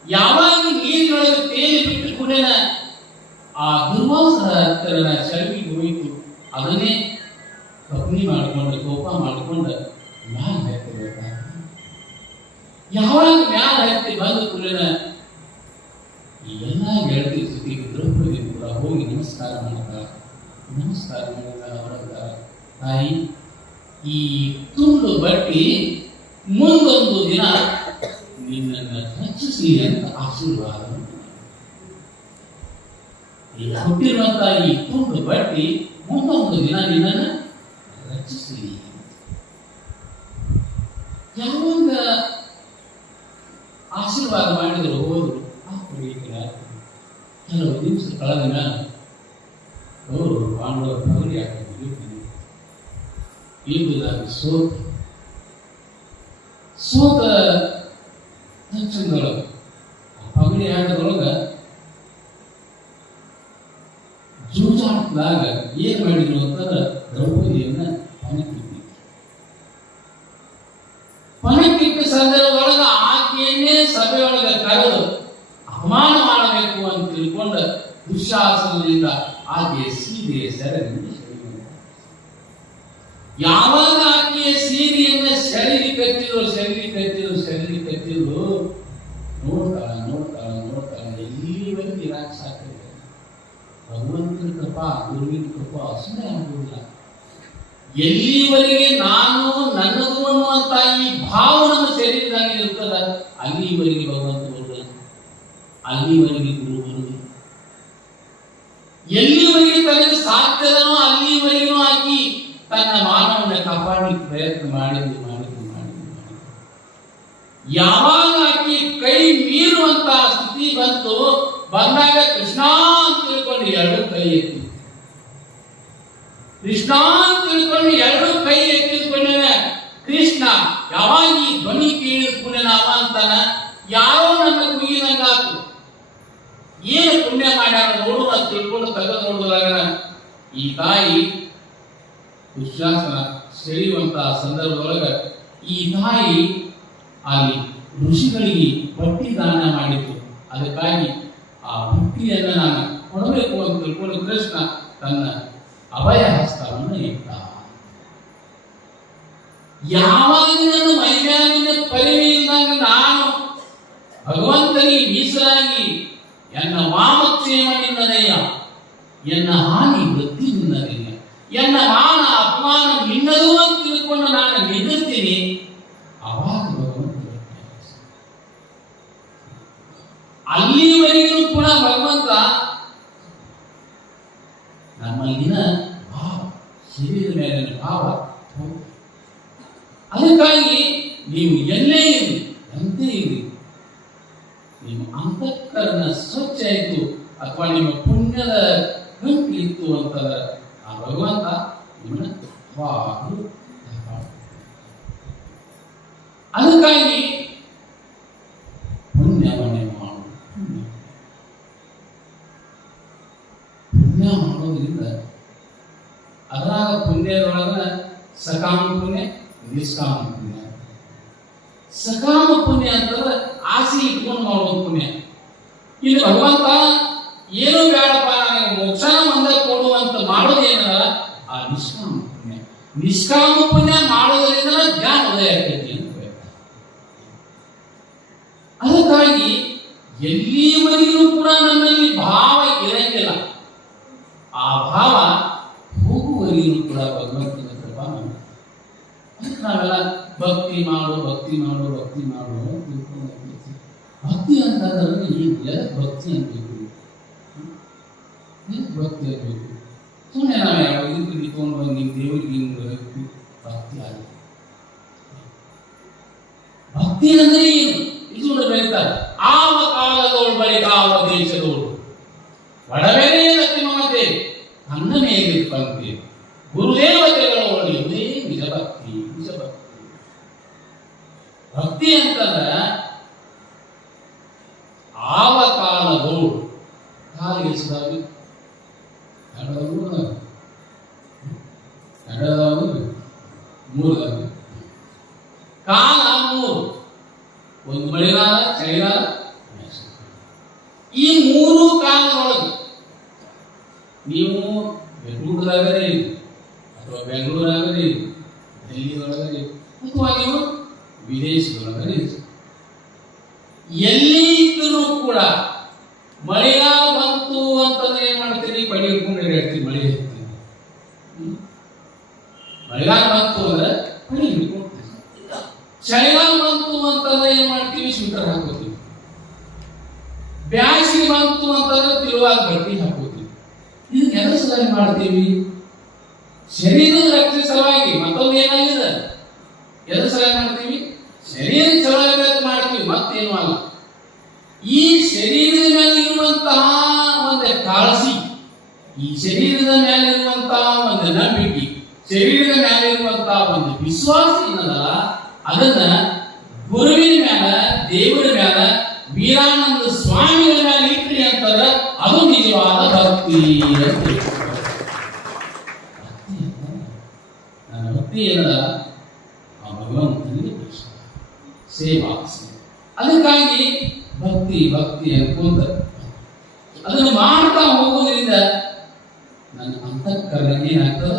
ಯಾವಾಗ ನೀರಿನೊಳಗೆ ತೇಲಿ ಬಿಟ್ಟು ಕುಡಿನ ಆ ದುರ್ವಾಸನ ಹತ್ತಿರನ ಸೆಳವಿಗೆ ಹೋಯಿತು. ಅದನ್ನೇ ಕಪ್ನಿ ಮಾಡಿಕೊಂಡು ಕೋಪ ಮಾಡಿಕೊಂಡು ಮ್ಯಾಲ ಹತ್ತಿರಬೇಕಾಗ ಯಾವಾಗ ಮ್ಯಾಲ ಹತ್ತಿ ಬಂದು ಕುಳಿನ ಈ ಎಲ್ಲ ಗೆಳತಿ ಜೊತೆಗೆ ದ್ರೌಪದಿ ಕೂಡ ಹೋಗಿ ನಮಸ್ಕಾರ ಮಾಡ್ತಾರೆ. ಹೊರಡ್ತಾರೆ. ತಾಯಿ, ಈ ತುಂಡು ಬಟ್ಟಿ ಮುಂದೊಂದು ದಿನ ನಿನ್ನನ್ನು ರಕ್ಷಿಸಲಿ ಅಂತ ಆಶೀರ್ವಾದ. ಹುಟ್ಟಿರುವಂತಹ ಈ ತುಂಡು ಬಟ್ಟಿ ಮುಂದೊಂದು ದಿನ ನಿನ್ನನ್ನು ರಕ್ಷಿಸಲಿ. ಯಾವಾಗ ಆಶೀರ್ವಾದ ಮಾಡಿದ್ರು ಹೋದ್ರು. ಕೆಲವು ದಿವಸ ಕಳೆದ ಮೇಲೆ ಅವರು ಪಾಂಡವರ ಪಗಡಿ ಹಾಕಿದ್ರು. ಯುದ್ಧದಾಗ ಸೋತ ತಕ್ಷಣದೊಳಗೆ ಪಗಡಿ ಆಟದೊಳಗ ಜೂಜಾಟದಾಗ ಏನ್ ಮಾಡಿದ್ರು ಅಂತಂದ್ರೆ ದ್ರೌಪದಿಯನ್ನ ಪಣಕ್ಕಿಟ್ಟ ಸಂದರ್ಭದೊಳಗ ಆಕೆಯನ್ನೇ ಸಭೆಯೊಳಗ ಕರೆದು ಅಪಮಾನ ಮಾಡಬೇಕು ಅಂತ ತಿಳ್ಕೊಂಡ ದುಶ್ಯಾಸನದಿಂದ ಆಕೆಯ ಸೀರೆಯ ಸೆರಗಿನಿಂದ ಯಾವಾಗ ಆಕೆಯ ಸೀರೆಯನ್ನ ಸೆರಗಿ ಕಟ್ಟಿದ್ರು ನೋಡ್ತಾಳೆ ಎಲ್ಲಿವರೆಗೆ ಇರಾಕ್ ಸಾಕಿದೆ. ಭಗವಂತನ ಕೃಪಾ, ಗುರುವಿನ ಕೃಪಾ ಸುಮ್ಮನೆ ಆಗುವುದಿಲ್ಲ. ಎಲ್ಲಿವರೆಗೆ ನಾನು ನನ್ನದು ಅನ್ನುವಂತ ಈ ಭಾವ ನಮ್ಮ ಶರೀರದಾಗ ಇರ್ತದ ಅಲ್ಲಿವರೆಗೆ ಭಗವಂತ ಬರುವುದಿಲ್ಲ. ಅಲ್ಲಿವರೆಗೆ ಗುರು ಬರುವುದು. ಎಲ್ಲಿವರೆಗೆ ತನಗೆ ಸಾಧ್ಯದನೋ ಅಲ್ಲಿವರೆಗೂ ಆಕಿ ತನ್ನ ಮಾನವನ್ನ ಕಾಪಾಡಲಿಕ್ಕೆ ಪ್ರಯತ್ನ ಮಾಡಿದ್ದು. ಯಾವಾಗ ಆಕಿ ಕೈ ಮೀರುವಂತಹ ಸ್ಥಿತಿ ಬಂದಾಗ ಕೃಷ್ಣ ಅಂತ ತಿಳ್ಕೊಂಡು ಎರಡು ಕೈ ಎತ್ತಿ, ಕೃಷ್ಣ ಅಂತ ತಿಳ್ಕೊಂಡು ಎರಡು ಕೈ ಎತ್ತಿದ್ಕೊಂಡ ಕೃಷ್ಣ ಯಾವಾಗ ಈ ಧ್ವನಿ ಕೇಳಿದ ಪುಣ್ಯ ನಾಮ ಅಂತಾನ, ಯಾರೋ ನನ್ನ ಕುಯ್ಯಿದಂಗಾತು, ಏನು ಪುಣ್ಯ ಮಾಡ್ಯಾರ ನೋಡು ಅಂತ ತಿಳ್ಕೊಂಡು ತೆಗೆದು ನೋಡಿದಾಗ ಈ ತಾಯಿ ದುಶ್ಯಾಸನ ಸೆಳೆಯುವಂತಹ ಸಂದರ್ಭದೊಳಗ ಈ ತಾಯಿ ಅಲ್ಲಿ ಋಷಿಗಳಿಗೆ ಬಟ್ಟಿ ದಾನ ಮಾಡಿತ್ತು. ಅದಕ್ಕಾಗಿ ಆ ಬಟ್ಟಿಯನ್ನು ನಾನು ಕೊಡಬೇಕು ಅಂತ ತಿಳ್ಕೊಂಡು ಕೃಷ್ಣ ತನ್ನ ಅಭಯ ಹಸ್ತವನ್ನು ಇಟ್ಟ. ಯಾವಾಗ ನನ್ನ ಮೈಮ್ಯಾಲಿನ ಪರಿವೆಯಿಂದಾಗ ನಾನು ಭಗವಂತನಿಗೆ ಮೀಸಲಾಗಿ ಎನ್ನ ವಾಮಕ್ಷೇಮನಿಂದನೆಯ, ಎನ್ನ ಹಾನಿ ವೃತ್ತಿಯಿಂದನೆಯ, ಎನ್ನ ಮಾನ ಅಪಮಾನ ನಿನ್ನದು ಅಂತ ತಿಳ್ಕೊಂಡು ನಾನು ನಿಲ್ಲುತ್ತೀನಿ. ಅವಾಗ ಭಗವಂತ ಅಲ್ಲಿವರೆಗೂ ಕೂಡ ಭಗವಂತ ನಮ್ಮಲ್ಲಿನ ಭಾವ, ಶರೀರದ ಮೇಲಿನ ಭಾವ. ಅದಕ್ಕಾಗಿ ನೀವು ಎಲ್ಲೇ ಇರಿ, ಎಂದೇ ಇರಿ, ನಿಮ್ಮ ಅಂತಃಕರಣ ಸ್ವಚ್ಛ ಆಯಿತು ಅಥವಾ ನಿಮ್ಮ ಪುಣ್ಯದ ಗಂಟು ಇತ್ತು ಅಂತಂದ್ರೆ ಆ ಭಗವಂತ ನಿಮ್ಮನ್ನ ಯಾವಾಗಲೂ ಅದಕ್ಕಾಗಿ ಪುಣ್ಯವನ್ನೇ ಮಾಡು. ಪುಣ್ಯ ಮಾಡೋದ್ರಿಂದ ಅದರಾಗ ಪುಣ್ಯದೊಳಗ ಸಕಾಮ ಪುಣ್ಯ, ನಿಷ್ಕಾಮ ಪುಣ್ಯ. ಸಕಾಮ ಪುಣ್ಯ ಅಂತಂದ್ರೆ ಆಸೆ ಇಟ್ಕೊಂಡು ಮಾಡೋದು ಪುಣ್ಯ. ಇಲ್ಲಿ ಭಗವಂತ ಏನು ಬೇಡಪ್ಪ ನನಗೆ ಮೋಕ್ಷನ ಮುಂದೆ ಕೊಡುವಂತ ಮಾಡೋದೇನಲ್ಲ ಆ ನಿಷ್ಕಾಮ ಪುಣ್ಯ. ನಿಷ್ಕಾಮ ಪುಣ್ಯ ಮಾಡೋದ್ರಿಂದ ಜ್ಞಾನ ಉದಯ ಆಗ್ತೈತಿ ಅಂತ ಹೇಳ್ತಾರೆ. ಅದಕ್ಕಾಗಿ ಎಲ್ಲಿವರೆಗೂ ಕೂಡ ನನ್ನಲ್ಲಿ ಭಾವ ಇರಂಗಿಲ್ಲ, ಆ ಭಾವ ಹೋಗುವವರೆಗೂ ಕೂಡ ಭಗವಂತನ ಕೃಪಾ ನಮಗೆ. ಅದಕ್ಕೆ ನಾವೆಲ್ಲ ಭಕ್ತಿ ಮಾಡು ಭಕ್ತಿ ಮಾಡು ಭಕ್ತಿ ಮಾಡು ಭಕ್ತಿ ಅಂತಂದ್ರೆ ಈಗ ಭಕ್ತಿ ಅನ್ಬೇಕು, ಭಕ್ತಿ ಅನ್ಬೇಕು. ಸುಮ್ಮನೆ ನಾವು ಯಾವ ಇದಕ್ಕೆ ಇಟ್ಕೊಂಡು ಬಂದು ದೇವರಿಗೆ ಭಕ್ತಿ ಆಗ. ಭಕ್ತಿ ಅಂದ್ರೆ ಏನು ಇದು ಹೇಳ್ತಾರೆ. ಆವ ಕಾಲದವಳು ಬಳಿಕ ಆವ ದೇಶದವಳು ಒಡವೆನೇ ಮಮತೆ ತನ್ನ ಮೇಲೆ ಬಂತೆ ಗುರುದೇವತೆಗಳ ಒಳ್ಳೆಯದೇ ನಿಜ ಭಕ್ತಿ. ನಿಜ ಭಕ್ತಿ ಭಕ್ತಿ ಅಂತಂದ್ರೆ ಆವ ಕಾಲದವಳು ಕಾಲಿಗೆ ಎಷ್ಟಾಗಿ ಮೂರು ಕಾಲ ಮೂರು, ಒಂದು ಮಳೆಗಾಲ, ಚಳಿಗಾಲ, ಈ ಮೂರು ಕಾಲದೊಳಗೆ ನೀವು ಬೆಂಗಳೂರದಾಗರೆ ಅಥವಾ ಬೆಂಗಳೂರಾಗರೆ ಡೆಲ್ಲಿಯೊಳಗರೆ ಅಥವಾ ನೀವು ವಿದೇಶದೊಳಗರೆ ಎಲ್ಲಿ ಇದ್ದರೂ ಕೂಡ ಮಳೆಗಾಲ ಬಂತು ಅಂತಂದ್ರೆ ಏನ್ ಮಾಡ್ತೀರಿ? ಬಡಿ ಹಿಡ್ಕೊಂಡು ಹೇಳ್ತೀವಿ, ಮಳೆ ಇರ್ತೀವಿ. ಮಳೆಗಾಲ ಬಂತು ಅಂದ್ರೆ ಬಡಿ ಹಿಡ್ಕೊಳ್ತೀವಿ. ಚಳಿಗಾಲ ಬಂತು ಅಂತಂದ್ರೆ ಏನ್ ಮಾಡ್ತೀವಿ? ಸ್ವೆಟರ್ ಹಾಕೋತೀವಿ. ಬ್ಯಾಸಿಗೆ ಬಂತು ಅಂತಂದ್ರೆ ತಿರುವಾಗ ಬಟ್ಟೆ ಹಾಕೋತೀವಿ. ಇದನ್ನ ಎಲ್ಲ ಸಲಹೆ ಮಾಡ್ತೀವಿ ಶರೀರದ ರಕ್ಷಣೆ ಸಲುವಾಗಿ. ಮತ್ತೊಂದು ಏನಾಗಿದೆ, ಎದ್ರ ಸಲಹೆ ಮಾಡ್ತೀವಿ? ಶರೀರ ಚಲೋ ಮಾಡ್ತೀವಿ, ಮತ್ತೇನು ಅಲ್ಲ. ಈ ಶರೀರದ ಮೇಲೆ ಇರುವಂತಹ ಒಂದು ಕಾಳಜಿ, ಈ ಶರೀರದ ಮೇಲೆ ಇರುವಂತಹ ಒಂದು ನಂಬಿಕೆ, ಶರೀರದ ಮೇಲೆ ಇರುವಂತಹ ಒಂದು ವಿಶ್ವಾಸ ಏನಲ್ಲ, ಅದನ್ನ ಗುರುವಿನ ಮೇಲೆ, ದೇವರ ಮೇಲೆ, ವೀರಾನಂದ ಸ್ವಾಮಿಗಳ ಮೇಲೆ ಇಟ್ರಿ ಅಂತಂದ್ರೆ ಅದು ನಿಜವಾದ ಭಕ್ತಿ ಅಂತ. ನನ್ನ ಭಕ್ತಿ ಏನದ ಆ ಭಗವಂತನಿಗೆ ಸೇವಾ. ಅದಕ್ಕಾಗಿ ಭಕ್ತಿ ಭಕ್ತಿ ಅನ್ಕೊಂತ ಅದನ್ನು ಮಾಡ್ತಾ ಹೋಗೋದ್ರಿಂದ ನನ್ನ ಅಂತಃಕರಣ ಏನಾಗ್ತದ?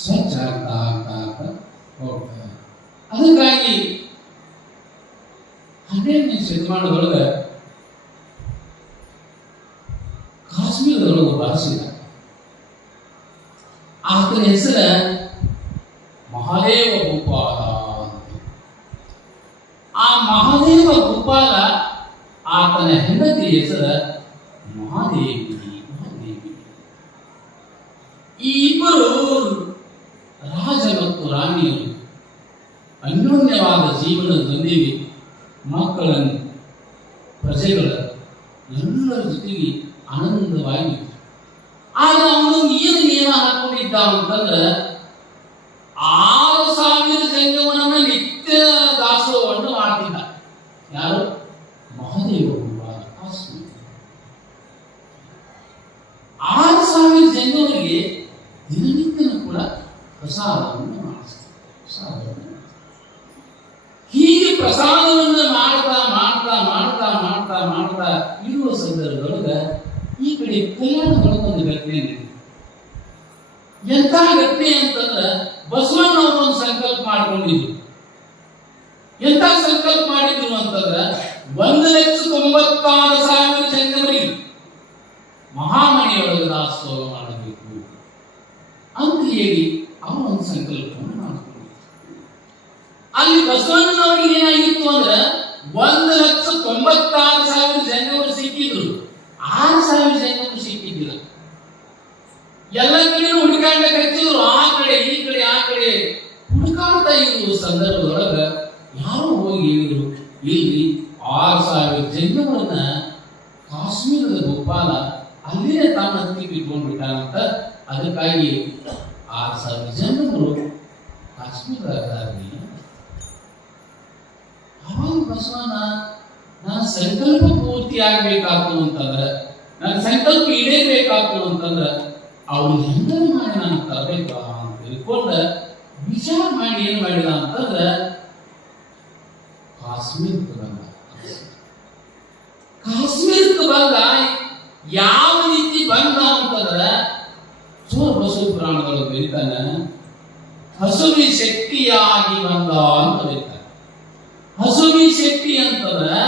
ಸ್ವಚ್ಛ ಆಗ್ತಾ ಆಗ್ತಾ ಆಗ್ತಾ ಹೋಗ್ತದೆ. ಅದಕ್ಕಾಗಿ 12ನೇ ಶತಮಾನದೊಳಗೆ ಕಾಶ್ಮೀರದೊಳಗೆ ಭಾಷಿಕ ಆತನ ಹೆಸರ ಮಹಾದೇವ ಭೂಪಾಲ. ಆ ಮಹಾದೇವ ಭೂಪಾಲ ಆತನ ಹೆಂಡತಿ ಹೆಸರ ಮಹಾದೇವಿ. ಮಹಾದೇವಿ ಈ ಇಬ್ಬರು ರಾಜ ಮತ್ತು ರಾಣಿಯರು ಅನ್ಯೋನ್ಯವಾದ ಜೀವನದೊಂದಿಗೆ ಮಕ್ಕಳನ್ನು ಪ್ರಜೆಗಳ ಎಲ್ಲರ ಜೊತೆಗೆ ಆನಂದವಾಗಿ. ಆಗ ಅವನು ಏನು ನಿಯಮ ಹಾಕೊಂಡಿದ್ದ ಅಂತಂದ್ರೆ 6,000 ಜಂಗಮನನ್ನ ನಿತ್ಯ ದಾಸೋಹವನ್ನು ಮಾಡ್ತಿದ್ದ. ಯಾರು? ಮಹಾದೇವರು. 6,000 ಜಂಗಮರಿಗೆ ದಿನನಿತ್ಯನೂ ಕೂಡ ಪ್ರಸಾದವನ್ನು ಮಾಡಿಸ್ತಾರೆ. ಹೀಗೆ ಪ್ರಸಾದವನ್ನು ಮಾಡ್ತಾ ಮಾಡ್ತಾ ಮಾಡ್ತಾ ಮಾಡ್ತಾ ಮಾಡ್ತಾ ಇರುವ ಸಂದರ್ಭದೊಳಗೆ ಈ ಕಡೆ ಕಲ್ಯಾಣದೊಳಗೆ ಒಂದು ಘಟನೆ ನಡೀತು. ಎಂಥ ಘಟನೆ ಅಂತಂದ್ರೆ ಬಸವಣ್ಣವರು ಒಂದು ಸಂಕಲ್ಪ ಮಾಡ್ಕೊಂಡಿದ್ರು. ಎಂಥ ಸಂಕಲ್ಪ ಮಾಡಿದ್ರು ಅಂತಂದ್ರೆ 1,96,000 ಜಂಗಮರಿಗೆ ಮಹಾಮಣಿಯೊಳಗೆ ದಾಸೋಹ ಮಾಡಬೇಕು ಅಂತ ಹೇಳಿ ಅವರು ಒಂದು ಸಂಕಲ್ಪವನ್ನು ಮಾಡಿಕೊಂಡಿದ್ರು. ಅಲ್ಲಿ ಬಸವಣ್ಣನವರಿಗೆ ಏನಾಗಿತ್ತು ಅಂದ್ರೆ 1,96,000 ಜಂಗಮರು ಸಿಕ್ಕಿದ್ರು, 6,000 ಜಂಗಮರು ಸಿಕ್ಕಿದ್ದಿಲ್ಲ. ಎಲ್ಲ ಕಡೆ ಹುಡುಕಾಟ ಕಚ್ಚಿದ್ರು, ಆ ಕಡೆ ಈ ಕಡೆ ಆ ಕಡೆ ಹುಡುಕಾಡ್ತಾ ಇರುವ ಸಂದರ್ಭದೊಳಗ ಯಾರು ಹೋಗಿ ಹೇಳಿದ್ರು, ಇಲ್ಲಿ 6,000 ಜಂಗಮರನ್ನ ಕಾಶ್ಮೀರದ ಗೋಪಾಲ ಅಲ್ಲಿಯೇ ತಾನು ಹತ್ತಿ ಬಿಟ್ಕೊಂಡ್ಬಿಟ್ಟಾನಂತ. ಅದಕ್ಕಾಗಿ 6,000 ಜಂಗಮರು ಕಾಶ್ಮೀರದಲ್ಲಿ. ಅವಾಗ ಬಸವಣ್ಣ ನನ್ನ ಸಂಕಲ್ಪ ಪೂರ್ತಿ ಆಗ್ಬೇಕಾಗ್ತು ಅಂತಂದ್ರೆ, ನನ್ನ ಸಂಕಲ್ಪ ಈಡೇರ್ಬೇಕಾಗ್ತು ಅಂತಂದ್ರೆ ಅವ್ರು ಹೆಂಗಾರು ಮಾಡಿ ನಾನು ತರಬೇಕು ಅಂತ ತಿಳ್ಕೊಂಡ ವಿಚಾರ ಮಾಡಿ ಏನ್ ಮಾಡಿದ ಅಂತಂದ್ರೆ ಕಾಶ್ಮೀರಕ್ಕೆ ಬಂದ. ಕಾಶ್ಮೀರಕ್ಕೆ ಬಂದ ಯಾವ ರೀತಿ ಬಂದ ಅಂತಂದ್ರೆ ಚೋರ ಬಸವ ಪುರಾಣಗಳು ಬರೀತಾನೆ, ಹಸುವಿ ಶಕ್ತಿಯಾಗಿ ಬಂದ ಅಂತ ಬರೀತಾನೆ. ಹಸುವಿ ಶಕ್ತಿ ಅಂತಂದ್ರೆ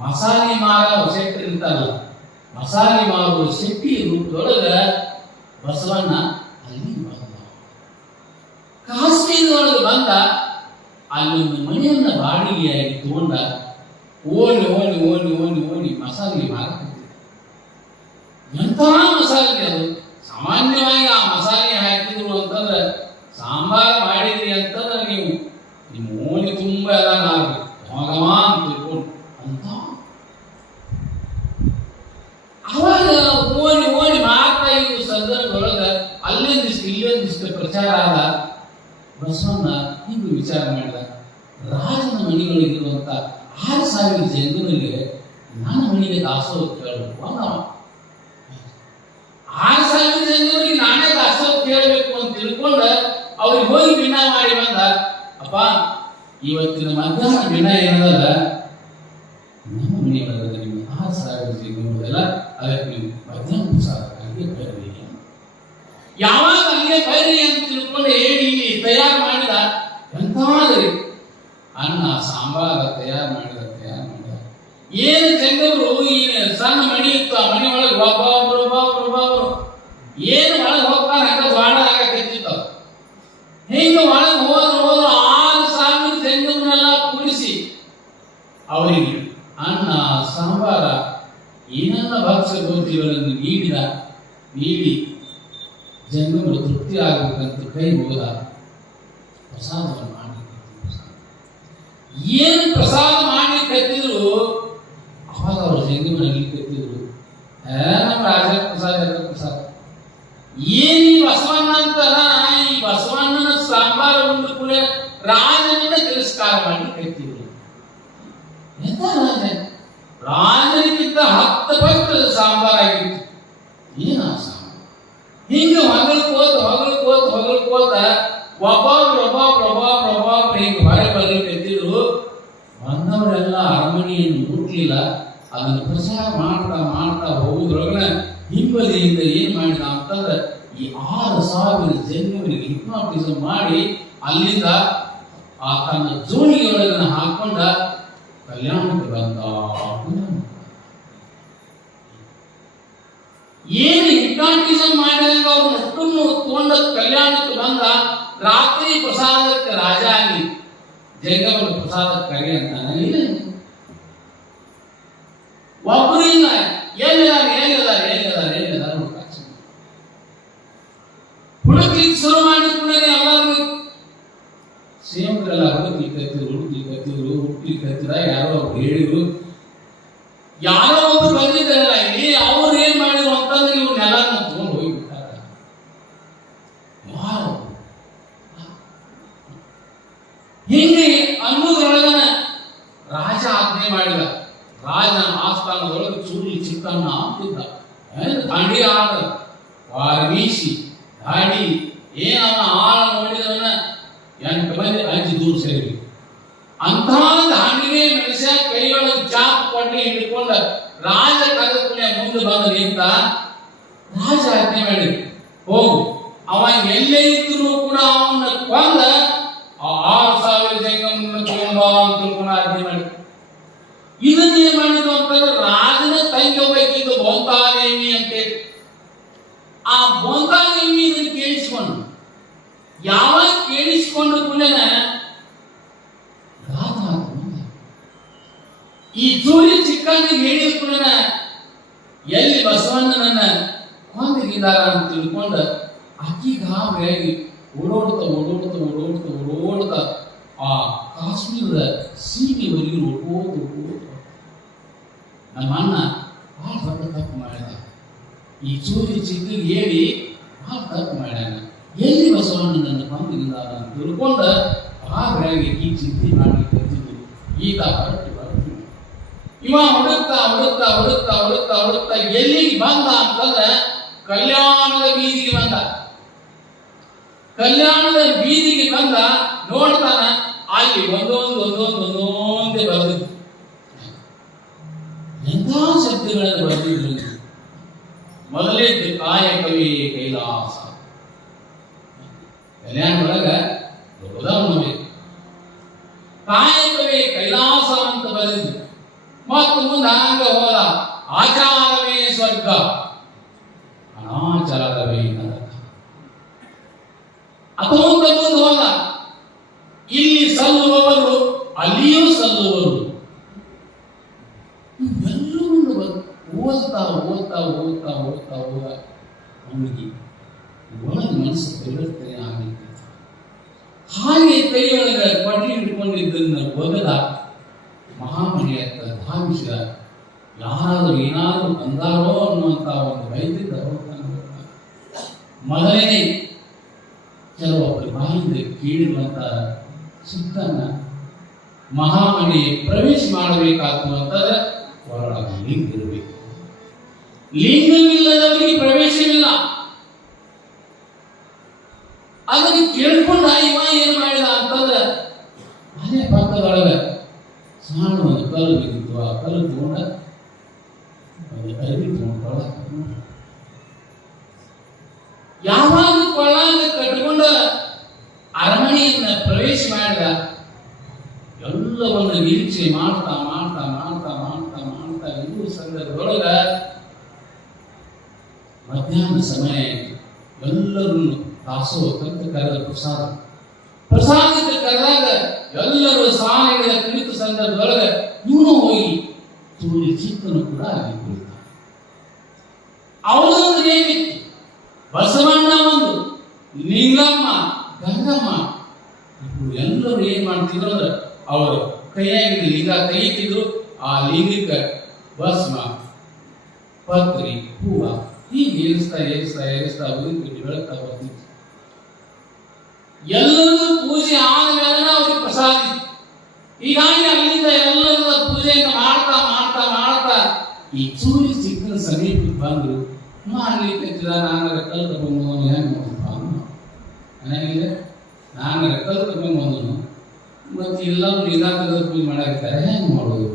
ಮಸಾಲೆ ಮಾರೋ ಶಕ್ತಿ ಇರ್ತಾರಲ್ಲ, ಮಸಾಲೆ ಮಾರುವ ಶಕ್ತಿ ರೂಪದೊಳಗ ಬಸವಣ್ಣ ಅಲ್ಲಿ ಬಂದ. ಕಾಶ್ಮೀರದೊಳಗೆ ಬಂದ, ಅಲ್ಲೊಂದು ಮನೆಯನ್ನ ಬಾಡಿಗೆಯಾಗಿ ತಗೊಂಡ ಓಣಿ ಓಣಿ ಓಣಿ ಓಣಿ ಓಣಿ ಮಸಾಲೆ ಮಾರಕತ್ತಿದ್ದ. ಎಂಥ ಮಸಾಲೆ ಅದು! ಸಾಮಾನ್ಯವಾಗಿ ಆ ಮಸಾಲೆ ಹಾಕಿದ್ರು ಅಂತಂದ್ರೆ ಸಾಂಬಾರ್ ಮಾಡಿದ್ರಿ ಅಂತಂದ್ರೆ ನೀವು ನಿಮ್ಮ ಓಣಿ ತುಂಬ ಎಲ್ಲ ಹೋಗಮ ಅಂತ ತಿಳ್ಕೊಂಡು ಅಂತ. ಅವಾಗ ಓಣಿ ಓಣಿ ಮಾಡ್ತಾ ಇರುವ ಸಂದರ್ಭದೊಳಗ ಅಲ್ಲೊಂದಿಷ್ಟು ಇಲ್ಲೊಂದಿಷ್ಟು ಪ್ರಚಾರ ಆದ. ಬಸವಣ್ಣ ಹೀಗೆ ವಿಚಾರ ಮಾಡಿದ, ರಾಜನ ಮನೆಗಳಿಗಿರುವಂತ 6,000 ಜಂಗಮರಿಗೆ ನನ್ನ ಮನೆಗೆ ದಾಸೋಹ ಕೇಳಬೇಕು ಅಂತ. 6,000 ಜಂಗಮರಿಗೆ ನಾನೇ ದಾಸೋಹ ಕೇಳಬೇಕು ಅಂತ ತಿಳ್ಕೊಂಡ ಅವ್ರಿಗೆ ಹೋಗಿ ಭಿನ್ನ ಮಾಡಿ ಬಂದ. ಅಪ್ಪ, ಇವತ್ತಿನ ಮಧ್ಯಾಹ್ನ ಭಿನ್ನ ಏನದ ನಮ್ಮ ಮನೆಯೊಳಗೆ ನಿಮ್ಗೆ 6,000 ಜಂಗಮರಿಗೆಲ್ಲ, ಅದಕ್ಕೆ ನೀವು ಮಧ್ಯಾಹ್ನ ಪ್ರಸಾದ ಅಲ್ಲಿಗೆ ಬರ್ರಿ. ಯಾವಾಗ ಅಲ್ಲಿಗೆ ಬರ್ರಿ ಅಂತ ತಿಳ್ಕೊಂಡು ಹೇಳಿ ತಯಾರು ಮಾಡಿದ. ಎಂತಾದ್ರಿ ಅನ್ನ ಸಾಂಬಾರ ತಯಾರು ಮಾಡಿದ. ಏನು ಜಂಗಮರು ಈ ಸಣ್ಣ ಮಣಿ ಇತ್ತು, ಆ ಮನೆ ಒಳಗೆ ಒಬ್ಬೊಬ್ರು ಏನು ಒಳಗೆ ಹೋಗ್ತಾನೆ ಹಂಗ ಜ್ವಾಳ ಆಗತ್ತಿತ್ತು. ಹಿಂಗ ಒಳಗೆ ಹೋದ್ರು 6,000 ಜಂಗಮನೆಲ್ಲ ಕೂಡಿಸಿ ಅವರಿಗೆ ಅನ್ನ ಸಾಂಬಾರ ಏನೆಲ್ಲ ಭಕ್ಷ್ಯ ಗೋಧಿಗಳನ್ನು ನೀಡಿ ಜಂಗಮರು ತೃಪ್ತಿ ಆಗಬೇಕಂತ ಕೈ ಹೋದ. ಪ್ರಸಾದವನ್ನು ಮಾಡಿ ಏನು ಪ್ರಸಾದ ಮಾಡಿ ಕತ್ತಿದ್ರು, ಅವಾಗ ಅವರು ಜಂಗಮರಲ್ಲಿ ಕತ್ತಿದ್ರು, ನಮ್ಮ ರಾಜ ಪ್ರಸಾದ ಏನ್ ಈ ಬಸವಣ್ಣ ಅಂತಾರ, ಈ ಬಸವಣ್ಣನ ಸಾಂಬಾರ ಉಂಡು ಕೂಡ ರಾಜನನ್ನ ತಿರಸ್ಕಾರ ಮಾಡಿ ಕತ್ತಿದ್ರು. ಎಂತ ರಾಜನಿಗಿಂತ 10 ಪಟ್ಟು ಸಾಂಬಾರ ಆಗಿತ್ತು. ಏನ ಸಾಂಬಾರ ಹಿಂಗ ಹೊಗಳ್ಕೋತ ಒಬ್ಬೊಬ್ರು ಹಿಂಗ ಹೊರಗೆ ಕತ್ತಿದ್ರು. ಬಂದವರೆಲ್ಲ ಅರಮನೆಯನ್ನು ಮುಟ್ಲಿಲ್ಲ. ಅದನ್ನು ಪ್ರಚಾರ ಮಾಡ್ತಾ ಹೋಗುದ್ರೊಳಗ ಹಿಂಬದಿಯಿಂದ ಏನ್ ಮಾಡಿದ ಅಂತಂದ್ರೆ ಈ 6,000 ಜಂಗಮರಿಗೆ ಹಿಪ್ನಾಟಿಸಮ್ ಮಾಡಿ ಅಲ್ಲಿಂದ ಆ ತನ್ನ ಜೋಳಿಗೆಯೊಳಗನ್ನ ಹಾಕೊಂಡ ಕಲ್ಯಾಣಕ್ಕೆ ಬಂದ. ಏನು ಹಿಪ್ನಾಟಿಸಮ್ ಮಾಡಿದಂಗ ಅವ್ರು ಅಷ್ಟನ್ನು ತಗೊಂಡ ಕಲ್ಯಾಣಕ್ಕೆ ಬಂದ. ರಾತ್ರಿ ಪ್ರಸಾದಕ್ಕೆ ರಾಜ ಆಗಿ ಜಂಗಮನ ಪ್ರಸಾದಕ್ಕೆ ಕರೆ ಅಂತಾನೆ. ಒಬ್ಬರಿಂದ ಮಾಡಿದ್ರು? ಯಾರೋ ಒಬ್ರು ಬಂದಿದ್ದಾರಲ್ಲ ಇಲ್ಲಿ, ಅವ್ರು ಏನ್ ಮಾಡಿದ್ರು ಅಂತಂದ್ರೆ ಇವ್ರನ್ನೆಲ್ಲ ತಗೊಂಡು ಹೋಗ್ಬಿಟ್ಟಾರ. ಯಾರು ಹಿಂಗೆ ಅನ್ನೋದ್ರೊಳಗನ ರಾಜ ಆಜ್ಞೆ ಮಾಡಿದ. ರಾಜನ ಆಸ್ಥಾನದೊಳಗೆ ಚೂರಿ ಚಿಕ್ಕಣ್ಣ ಅಂತಿದ್ದ. ದಾಂಡಿ ಆಡ ವಾರ್ಮೀಸಿ ದಾಡಿ ಏನವನ ಆಳ ನೋಡಿದವನ 8 ಮಂದಿ 5 ದೂರ ಸೇರಿ ಅಂತ ದಾಂಡಿಗೆ ಮನುಷ್ಯ ಕೈಯೊಳಗೆ ಚಾಪ್ ಕೊಟ್ಟಿ ಹಿಡ್ಕೊಂಡ ರಾಜ ಕರೆದುಕೊಂಡ ಮುಂದೆ ಬಂದು ನಿಂತ. ರಾಜ ಆಜ್ಞೆ ಮಾಡಿ ಹೋಗು, ಅವ ಎಲ್ಲೇ ಇದ್ರು ಕೂಡ ಅವನ್ನ ಕೊಂದ 6,000 ಜಂಗಮನ್ನ ತಗೊಂಬ ಅಂತ ತಿಳ್ಕೊಂಡ ಆಜ್ಞೆ ಮಾಡಿ. ಇದನ್ನೇ ಮಾಡಿದ್ರು ಅಂತಂದ್ರೆ ರಾಜನ ತಂಗಿ ಒಬ್ಬಾಕಿದ್ದು ಬೋಂತಾದೇವಿ ಅಂತೇಳಿ. ಆ ಬೋಂತಾದೇವಿ ಇದನ್ನು ಕೇಳಿಸ್ಕೊಂಡು, ಯಾವಾಗ ಕೇಳಿಸ್ಕೊಂಡು ಕೂಡಲೇ ಈ ಚೂರಿ ಚಿಕ್ಕಂಗೆ ಹೇಳಿದ ಕೂಡಲೇ ಎಲ್ಲಿ ಬಸವಣ್ಣನನ್ನ ಕೊಂದಿಗಿದ್ದಾರ ಅಂತ ತಿಳ್ಕೊಂಡು ಅಕ್ಕಿ ಗಾಬರಿಯಾಗಿ ಓಡೋಡ್ತಾ ಆ ಕಾಶ್ಮೀರದ ಸೀಮೆವರೆಗೂ ಓಡೋದು. ನಮ್ಮ ಅಣ್ಣ ಬಹಳ ದೊಡ್ಡ ತಪ್ಪು ಮಾಡಿದ. ಈ ಚೂರಿ ಚಿಕ್ಕಗೆ ಹೇಳಿ ಬಹಳ ತಪ್ಪು ಮಾಡ್ಯಾನ. ಎಲ್ಲಿ ಬಸವಣ್ಣನನ್ನು ಕೊಂದಿಗಿದ್ದಾರ ಅಂತ ತಿಳ್ಕೊಂಡು ಗಾಬರಿಯಾಗಿ ಈ ಚಿಂತೆ ಮಾಡಿ ಕರೆದಿದ್ದು. ಈತ ಹೊರಟು ಇವ ಹುಡುಕ್ತಾ ಎಲ್ಲಿಗೆ ಬಂದ ಅಂತಂದ್ರೆ ಕಲ್ಯಾಣದ ಬೀದಿಗೆ ಬಂದ. ಕಲ್ಯಾಣದ ಬೀದಿಗೆ ಬಂದ, ನೋಡ್ತಾನ ಅಲ್ಲಿ ಒಂದೊಂದೇ ಬರೆದಿದ್ದು. ಎಂಥ ಶಬ್ದಗಳನ್ನು ಬರೆದಿದ್ರು. ಮೊದಲೇದ್ದು ಕಾಯಕವೇ ಕೈಲಾಸ. ಕಲ್ಯಾಣದೊಳಗ ಉದಾಹರಣೆ ಕಾಯಕವೇ ಕೈಲಾಸ ಅಂತ ಬರೆದಿದ್ದು. ಮತ್ತು ಮುಂದೆ ಹಂಗ ಹೋದ, ಆಚಾರವೇ ಸ್ವರ್ಗ, ಅನಾಚಾರವೇ ನರಕ. ಅಥವಾ ಮುಂದೆ ಹೋದ, ಇಲ್ಲಿ ಸಲ್ಲುವವರು ಅಲ್ಲಿಯೂ ಸಲ್ಲುವರು. ಎಲ್ಲರೂ ಓದ್ತಾ ಅವನಿಗೆ ಒಳಗೆ ಮನಸ್ಸು ಪರಿವರ್ತನೆ ಆಗಲಿಕ್ಕೆ. ಹಾಗೆ ಕೈಯೊಳಗೆ ಪಟ್ಟಿ ಹಿಡ್ಕೊಂಡಿದ್ದನ್ನು ಒಗದ ಮಹಾಮನೆಯ ಧಾವಿಸಿದ. ಯಾರಾದರೂ ಏನಾದರೂ ಅಂದಾರೋ ಅನ್ನುವಂಥ ಒಂದು ವೈದ್ಯದ ಮೊದಲನೇ ಕೆಲವೊಬ್ಬರು ಬಾಯಿಂದ ಕೇಳಿರುವಂತ ಚಿಕ್ಕನ್ನ ಮಹಾಮನೆ ಪ್ರವೇಶ ಮಾಡಬೇಕಾಗ್ತದೆ. ಹೊರಗೆ ಲಿಂಗ ಇರಬೇಕು. ಲಿಂಗವಿಲ್ಲದವರಿಗೆ ಪ್ರವೇಶವಿಲ್ಲ. ಅದನ್ನು ಕೇಳ್ಕೊಂಡ ಇವ ಏನ್ ಮಾಡಿದ ಅಂತಂದ್ರೆ ಅದೇ ಪಕ್ಕದೊಳಗೆ ಸಣ್ಣ ಒಂದು ಕಲ್ಲು ಬಿದ್ದಿತ್ತು. ಆ ಕಲ್ಲು ತಗೊಂಡ ಒಂದು ಅರಿವಿ ತಗೊಂಡ ಯಾವಾಗ ಕೊಳ್ಳಾಗ ಕಟ್ಕೊಂಡ ಅರಮನೆಯನ್ನ ಪ್ರವೇಶ ಮಾಡಿದ, ಎಲ್ಲವನ್ನು ನಿರೀಕ್ಷೆ ಮಾಡ್ತಾ ಇನ್ನೂ ಸಂದರ್ಭದೊಳಗ ಮಧ್ಯಾಹ್ನ ಸಮಯ ಎಲ್ಲರೂ ದಾಸೋಹಕ್ಕಂತ ಕರೆದ ಪ್ರಸಾದಕ್ಕೆ ಕರೆದಾಗ ಎಲ್ಲರೂ ಸಾಲಿಗಳ ಕುಳಿತ ಸಂದರ್ಭದೊಳಗ ಇವನು ಹೋಗಿ ಚೂರಿ ಚಿಕ್ಕನು ಕೂಡ ಅಲ್ಲಿ ಕುಳಿತ. ಅವರೊಂದು ಏನಿತ್ತು, ಬಸವಣ್ಣ ಒಂದು, ಲಿಂಗಮ್ಮ, ಗಂಗಮ್ಮ, ಎಲ್ಲರೂ ಏನ್ ಮಾಡ್ತಿದ್ರು ಅಂದ್ರೆ ಅವರು ಕೈಯಾಗಿ ಲಿಂಗ ತೆಗಿತಿದ್ರು. ಆ ಲಿಂಗಕ್ಕೆ ಭಸ್ಮ, ಪತ್ರಿ, ಹೂವ ಹೀಗೆ ಏರಿಸ್ತಾ ಉದಿರ್ಬಿಟ್ಟು ಬೆಳಗ್ತಾ ಬರ್ತಿತ್ತು. ಎಲ್ಲರೂ ಪೂಜೆ ಆದ್ಮೇಲೆ ಅವ್ರಿಗೆ ಪ್ರಸಾದ. ಹೀಗಾಗಿ ಅಲ್ಲಿಂದ ಎಲ್ಲರ ಪೂಜೆಯನ್ನು ಮಾಡ್ತಾ ಈ ಚೂರಿ ಚಿಕ್ಕನ ಸಮೀಪಕ್ಕೆ ಬಂದ್ರು. ಮಾಡ್ಲಿಕ್ಕೆ ನಾನು ಕಲ್ ತಗೊಂಡು ಹೆಂಗ್ ನೋಡಪ್ಪ ನನಗಿದೆ, ನಾನು ಕಲ್ ತಗೊಂಡು ಬಂದನು. ಮತ್ತೆ ಎಲ್ಲರೂ ನಿಧಾನದ ಪೂಜೆ ಮಾಡಾಕ್ತಾರೆ, ಹೆಂಗ್ ಮಾಡೋದು?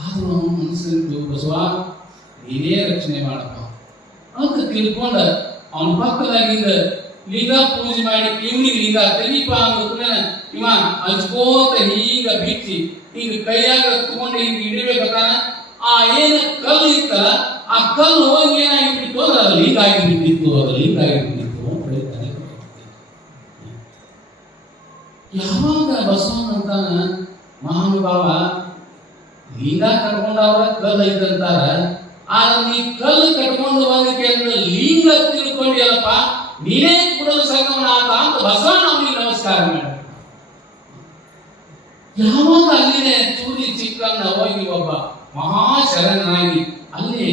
ಆದ್ರೂ ಅವನು ಮನಸ್ಸಲ್ಲಿ ಬಸವ ನೀನೇ ರಕ್ಷಣೆ ಮಾಡಪ್ಪ ಅಂತ ತಿಳ್ಕೊಂಡ ಅವನ ಪಕ್ಕದಾಗಿಂದ ಲಿಂಗ ಪೂಜೆ ಮಾಡಿ ಇವನಿಗೆ ಲಿಂಗ ತೆಗಿಪ ಅಂದ ಇವ ಹಂಚ್ಕೋತ ಹೀಗ ಬಿಚ್ಚಿ ಹಿಂಗ ಕೈಯಾಗ ತಗೊಂಡು ಹಿಂಗ ಹಿಡಿಬೇಕಾನ. ಆ ಏನ ಕಲ್ಲು ಇತ್ತಲ್ಲ, ಆ ಕಲ್ಲು ಹೋಗಿ ಏನಾಗಿಬಿಟ್ಟಿತ್ತು ಅಂದ್ರೆ ಅದು ಲಿಂಗ ಆಗಿಬಿಟ್ಟಿತ್ತು. ಹೇಳ್ತಾನೆ. ಯಾವಾಗ ಬಸವನಂತಾನ ಮಹಾನುಭಾವ ಲಿಂಗ ಕಟ್ಕೊಂಡವ್ರ ಕಲ್ಲು ಐತಂತಾರ. ಆದ್ರೆ ನೀ ಕಲ್ಲು ಕಟ್ಕೊಂಡು ಬಂದಕ್ಕೆ ಅಂದ್ರೆ ಲಿಂಗ ತಿಳ್ಕೊಂಡಿಯಲ್ಲಪ್ಪ, ನೀನೇ ಕೂಡಲು ಸಂಗಮನಾಥ ಅಂತ ಬಸವಣ್ಣ ಅವನಿಗೆ ನಮಸ್ಕಾರ ಮಾಡಿ. ಯಾವಾಗ ಅಲ್ಲಿನೇ ಚೂರಿ ಮಹಾಶರಣನಾಗಿ ಅಲ್ಲಿ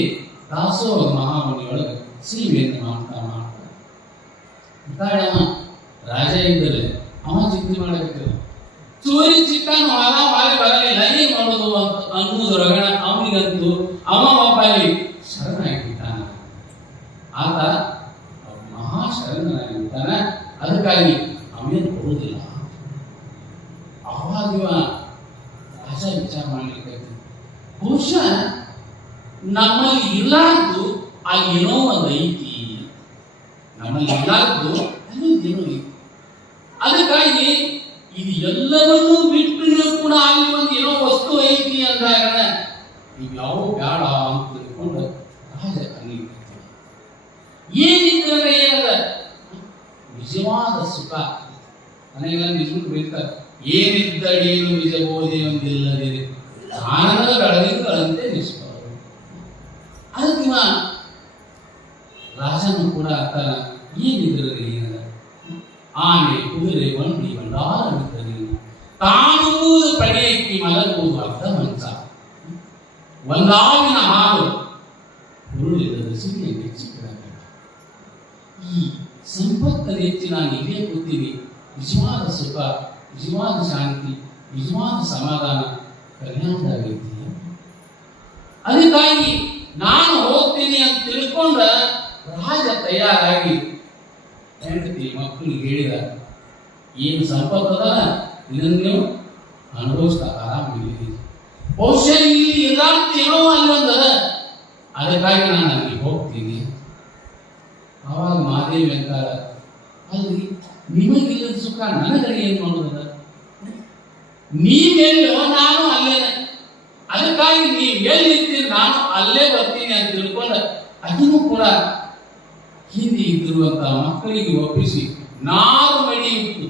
ದಾಸೋಹ ಮಹಾಮುನಿಯೊಳಗೆ ಸೇವೆಯನ್ನು ಮಾಡ್ತಾ ಅವ ರಾಜ ಇದ್ದರೆ ಅವ ಚಿಂತೆ ಮಾಡಬೇಕಿಲ್ಲ. ಚೋರಿ ಚಿಕ್ಕನು ಹೊಲ ಮಾರಿ ಬರಲಿಲ್ಲ, ಏನ್ ಮಾಡೋದು ಅಂತ ಅನ್ನುವುದರೊಳಗಣ ಅವನಿಗಂತೂ ಅವ ಒಬ್ಬಲ್ಲಿ ಶರಣಾಗಿದ್ದಾನ. ಆತ ಮಹಾಶರಣನಾಗಿದ್ದಾನೆ. ಅದಕ್ಕಾಗಿ ಅವನೇನು ಕೊಡುವುದಿಲ್ಲ. ಅವಾಗ ರಾಜ ವಿಚಾರ ಮಾಡ್ಲಿಕ್ಕೆ ಬಹುಶಃ ನಮ್ಮಲ್ಲಿ ಇಲ್ಲಾರ್ದು ಆ ಏನೋ ಒಂದು ಐತಿ, ನಮ್ಮಲ್ಲಿ ಇಲ್ಲಾರ್ದು ಏನೋ ಐತಿ. ಅದಕ್ಕಾಗಿ ಇದು ಎಲ್ಲವನ್ನೂ ಬಿಟ್ಟು ಕೂಡ ಅಲ್ಲಿ ಒಂದು ಏನೋ ವಸ್ತು ಐತಿ ಅಂದಾಗ ಈಗ ಯಾವ ಬೇಡ ಅಂತ ತಿಳ್ಕೊಂಡು ರಾಜ ಅಲ್ಲಿ ಏನಿದ್ರೆ ಏನದ ನಿಜವಾದ ಸುಖ. ನನಗೆಲ್ಲ ನಿಜಕ್ಕೂ ಬೈತಾರೆ, ಏನಿದ್ದಡೇನು ನಿಜಬೋದೆ ಒಂದಿಲ್ಲದಿರಿ ದಾನದ ಬೆಳದಿಂಗಳಂತೆ ನಿಷ್ಫಲ. ಅದಕ್ಕೆ ರಾಜನು ಕೂಡ ಆತನ ಏನಿದ್ರೆ ಏನದ ಆನೆ ಕುದುರೆ ಬಂಡಿ ಬಂಡಾರವಿದ್ದರೆ ತಾನುವುದು ಪಡೆಯಕ್ಕೆ ಮಲಗುವುದು ಅರ್ಧ ಮಂಚ, ಒಂದಾವಿನ ಹಾಲು ಹುರುಳಿದ ಸಿಹಿಯ ನೆಚ್ಚಿಕೊಳ್ಳಬೇಕು. ಈ ಸಂಪತ್ತನ್ನು ಹೆಚ್ಚಿ ನಾನು ಇಲ್ಲೇ ಕೂತೀನಿ, ನಿಜವಾದ ಸುಖ, ನಿಜವಾದ ಶಾಂತಿ, ನಿಜವಾದ ಸಮಾಧಾನ ಕಲ್ಯಾಣದಾಗೈತಿ. ಅದಕ್ಕಾಗಿ ನಾನು ಹೋಗ್ತೀನಿ ಅಂತ ತಿಳ್ಕೊಂಡ ರಾಜ ತಯಾರಾಗಿ ಹೆಂಡತಿ ಮಕ್ಕಳಿಗೆ ಹೇಳಿದ, ಏನು ಸಂಪತ್ತದ ಇದನ್ನು ನೀವು ಅನುಭವಿಸ್ತಾ ಆರಾಮಿದ್ದೀರಿ, ಬಹುಶಃ ಇಲ್ಲಿ ಇರಾಂತೇನೋ ಅಲ್ಲೊಂದದ, ಅದಕ್ಕಾಗಿ ನಾನು ಅಲ್ಲಿ ಹೋಗ್ತೀನಿ. ಆವಾಗ ಮಾದೇವಿ ಅಂತಾರ, ಅಲ್ಲಿ ನಿಮಗಿಲ್ಲದ ಸುಖ ನನಗಡೆ ಏನು ಮಾಡೋದ, ನೀವೆಲ್ಲೋ ನಾನು ಅಲ್ಲೇನೆ, ಅದಕ್ಕಾಗಿ ನೀವು ಎಲ್ಲಿರ್ತೀರಿ ನಾನು ಅಲ್ಲೇ ಬರ್ತೀನಿ ಅಂತ ತಿಳ್ಕೊಂಡ ಅದನ್ನು ಕೂಡ ಹಿಂದೆ ಇದ್ದಿರುವಂತಹ ಮಕ್ಕಳಿಗೆ ಒಪ್ಪಿಸಿ ನಾರು ಮಡಿ ಇಟ್ಟು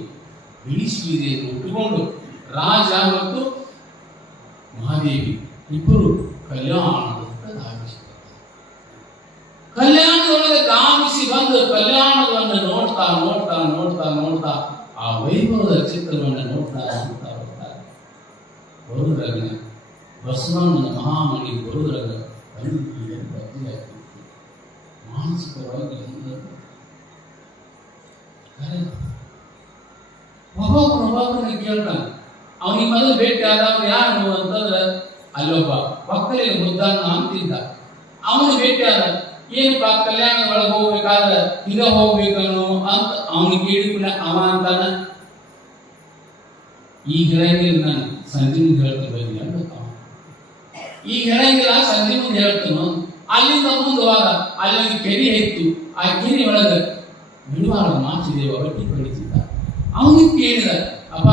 ಬಿಡಿಸುವುದನ್ನು ಉಟ್ಟುಕೊಂಡು ರಾಜ ಮತ್ತು ಮಹಾದೇವಿ ಇಬ್ಬರು ಕಲ್ಯಾಣದೊಳಗೆ ಧಾವಿಸಿ ಬಂದು ಕಲ್ಯಾಣವನ್ನು ನೋಡ್ತಾ ನೋಡ್ತಾ ನೋಡ್ತಾ ನೋಡ್ತಾ ಆ ವೈಭವದ ಚಿತ್ರವನ್ನು ನೋಡ್ತಾ ನೋಡ್ತಾ ಹೋಗ್ತಾರೆ. ಬರುದ್ರಾಗ ಬಸವಣ್ಣನ ಮಹಾಮಣಿ ಬರುದ್ರಾಗ ಮಾನಸಿಕವಾಗಿ ಒಬ್ಬೊಬ್ಬರನ್ನ ಕೇಳ್ತಾನೆ. ಅವನಿಗೆ ಮೊದಲು ಭೇಟಿ ಆದವ ಯಾರು ಅಂತಂದ್ರೆ ಅಲ್ಲೊಬ್ಬ ಒಕ್ಕಲಿಗೆ ಮುದ್ದಾನ ಅಂತಿದ್ದ. ಅವನು ಭೇಟಿ ಆದ, ಏನಪ್ಪಾ ಕಲ್ಯಾಣ ಒಳಗೆ ಹೋಗ್ಬೇಕಾದ್ರೆ ಈಗ ಹೋಗ್ಬೇಕನ್ನು ಅಂತ ಅವನಿಗೆ ಕೇಳಿದ್ರೆ ಅವ ಅಂತಾನ, ಈಗ ಹೇಳಂಗಿಲ್ಲ, ನಾನು ಸಂಜೆ ಮುಂದೆ ಹೇಳ್ತೀನಿ ಬನ್ನಿ ಅಂತ. ಈಗ ಹೇಳಂಗಿಲ್ಲ, ಸಂಜೆ ಮುಂದೆ ಹೇಳ್ತಾನು. ಅಲ್ಲಿಂದ ಮುಂದೆ ಹೋದ, ಅಲ್ಲೊಂದು ಕೆರೆ ಇತ್ತು. ಆ ಕೆರೆ ಒಳಗೆ ಬಿಡುವಾರ ಮಾಚಿದೇವ ಒಟ್ಟಿ ಕಳಿಸಿದ್ದ. ಅವನಿಗೆ ಕೇಳಿದ, ಅಪ್ಪ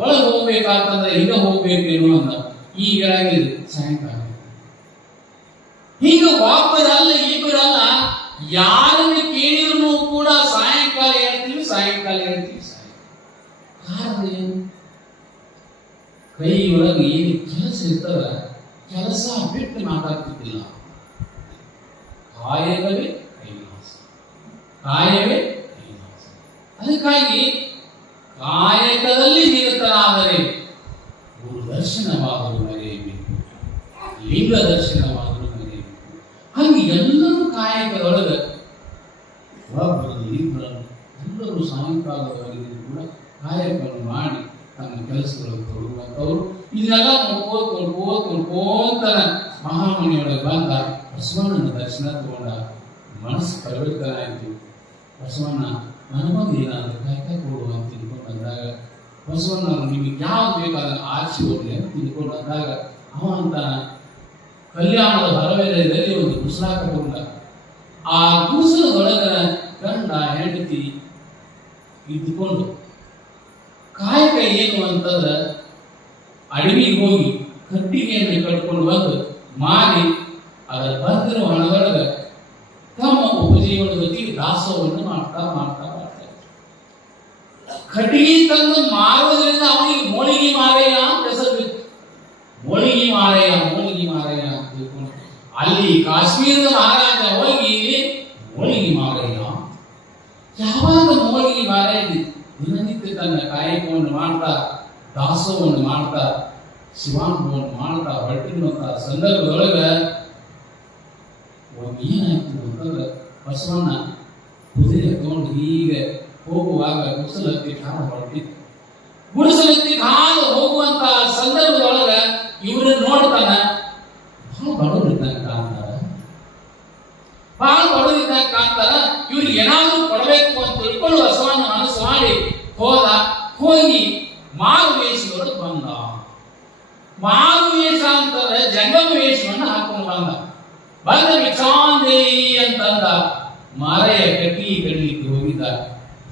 ಒಳಗೆ ಹೋಗ್ಬೇಕಾತಂದ್ರೆ ಈಗ ಹೋಗ್ಬೇಕೇನು ಅಂದ. ಈಗ ಹೇಳಂಗಿಲ್ಲ, ಸಾಯಂಕಾಲ. ಹೀಗ ಒಬ್ಬರಲ್ಲ ಇಬ್ಬರಲ್ಲ, ಯಾರನ್ನು ಕೇಳಿದ್ರು ಕೂಡ ಸಾಯಂಕಾಲ ಹೇಳ್ತೀವಿ, ಸಾಯಂಕಾಲ ಹೇಳ್ತೀವಿ. ಕಾರಣ ಏನು? ಕೈ ಒಳಗೆ ಏನು ಕೆಲಸ ಇರ್ತದ, ಕೆಲಸ ಬಿಟ್ಟು ಮಾತಾಡ್ತಿದ್ದಿಲ್ಲ. ಕಾಯವೇ ಕೈಲಾಸ, ಕಾಯವೇ ಕೈಲಾಸ. ಅದಕ್ಕಾಗಿ ಕಾಯಕದಲ್ಲಿ ನಿರತರಾದರೆ ಗುರು ದರ್ಶನವಾದರೂ ಮರೆಯಬೇಕು, ಲಿಂಗ ದರ್ಶನವಾದರೂ ಮರೆಯಬೇಕು. ಹಂಗೆ ಎಲ್ಲರೂ ಕಾಯಕದೊಳಗೆ ಒಬ್ಬರಲ್ಲಿ ಇಬ್ಬರನ್ನು ಎಲ್ಲರೂ ಸಾಯಂಕಾಲದವರೆಗೂ ಕೂಡ ಕಾಯಕವನ್ನು ಮಾಡಿ ತಮ್ಮ ಕೆಲಸಗಳನ್ನು ತೊಡುವಂಥವ್ರು. ಇದೆಲ್ಲ ನೋಡ್ಕೋತ ಮಹಾಮನಿಯೊಳಗೆ ಬಂದ ಬಸವಣ್ಣನ ದರ್ಶನ ತಗೊಂಡ ಮನಸ್ಸು ಪರಿವರ್ತನೆ ಆಯಿತು. ಬಸವಣ್ಣ ನನಗೊಂದು ಏನಾದರೂ ಕಾಯಕ ಕೊಡುವ ಅಂತ ತಿಳ್ಕೊಂಡು ಬಂದಾಗ ಬಸವಣ್ಣವರು ನಿಮಗೆ ಯಾವ್ದು ಬೇಕಾದ ಆಚೆ ಹೋಗ್ಲಿ ಅಂತ ತಿಳ್ಕೊಂಡು ಬಂದಾಗ ಅವ ಅಂತ ಕಲ್ಯಾಣದ ಹೊರವೇಲೆಯಲ್ಲಿ ಒಂದು ಗುಸಲಾಕ ತಗೊಂಡ. ಆ ಗುಸಲದೊಳಗನ ಗಂಡ ಹೆಂಡತಿ ಇದ್ದುಕೊಂಡು ಕಾಯಕ ಏನು ಅಂತಂದ್ರೆ ಅಡವಿಗೆ ಹೋಗಿ ಕಟ್ಟಿಗೆಯನ್ನು ಕಟ್ಕೊಂಡು ಬಂದು ಮಾರಿ ಅದರ ಬಂದಿರುವ ಹಣದೊಳಗೆ ತಮ್ಮ ಉಪಜೀವನದ ಜೊತೆಗೆ ದಾಸೋಹವನ್ನು ಮಾಡ್ತಾ ಮಾಡ್ತಾ ಮಾಡ್ತಾರೆ. ಕಟ್ಟಿಗೆ ತಂದು ಮಾರುವುದರಿಂದ ಅವನಿಗೆ ಮೋಳಿಗೆ ಮಾರಯ್ಯ ಅಂತ ಹೆಸರು ಬಿತ್ತು. ಮೋಳಿಗೆ ಮಾರಯ್ಯ ಮೋಳಿಗೆ ಮಾರಯ್ಯ ಅಂತ ತಿಳ್ಕೊಂಡು ಅಲ್ಲಿ ಕಾಶ್ಮೀರದ ಮಹಾರಾಜ ಹೋಗಿ ಮೋಳಿಗೆ ಮಾರಯ್ಯ. ಯಾವಾಗ ಮೋಳಿಗೆ ಮಾರಯ್ಯ ದಿನನಿತ್ಯ ತನ್ನ ಕಾಯಕವನ್ನು ಮಾಡ್ತಾ ದಾಸೋಹವನ್ನು ಮಾಡ್ತಾ ಶಿವಾನುಭವ ಮಾಡ್ತಾ ಹೊರಟಿರುವಂತ ಸಂದರ್ಭದೊಳಗೆ ಏನಾಯ್ತು ಅಂತಂದ್ರೆ ಬಸವಣ್ಣ ಕುದುರೆ ತಗೊಂಡು ಹೀಗೆ ಹೋಗುವಾಗ ಗುಡಿಸಲತ್ತಿ ಕಾಲು ಹೊರಟಿತ್ತು. ಗುಡಿಸಲತ್ತಿ ಕಾಲು ಹೋಗುವಂತ ಸಂದರ್ಭದೊಳಗೆ ಇವ್ರನ್ನ ನೋಡ್ತಾನ, ಬಹಳ ಬಡವರಿದ್ದಂಗೆ ಕಾಣ್ತಾರ, ಬಹಳ ಬಡವರಿದ್ದಂಗೆ ಕಾಣ್ತಾರ. ಇವ್ರಿಗೆ ಏನಾದ್ರೂ ಕೊಡಬೇಕು ಅಂತ ತಿಳ್ಕೊಂಡು ಬಸವಣ್ಣ ಮನಸ್ಸು ಮಾಡಿ ಹೋಗಿ ಮಾರು ವೇಷದೊಳಗೆ ಬಂದ. ಮಾರು ವೇಷ ಅಂತಂದ್ರೆ ಜಂಗಮ ವೇಷವನ್ನು ಹಾಕೊಂಡು ಬಂದ ವಿಚಾಂದೇವಿ ಅಂತಂದ. ಮಾರೆಯ ಕಟ್ಟಿ ಕಡಿಲಿಕ್ಕೆ ಹೋಗಿದ್ದ.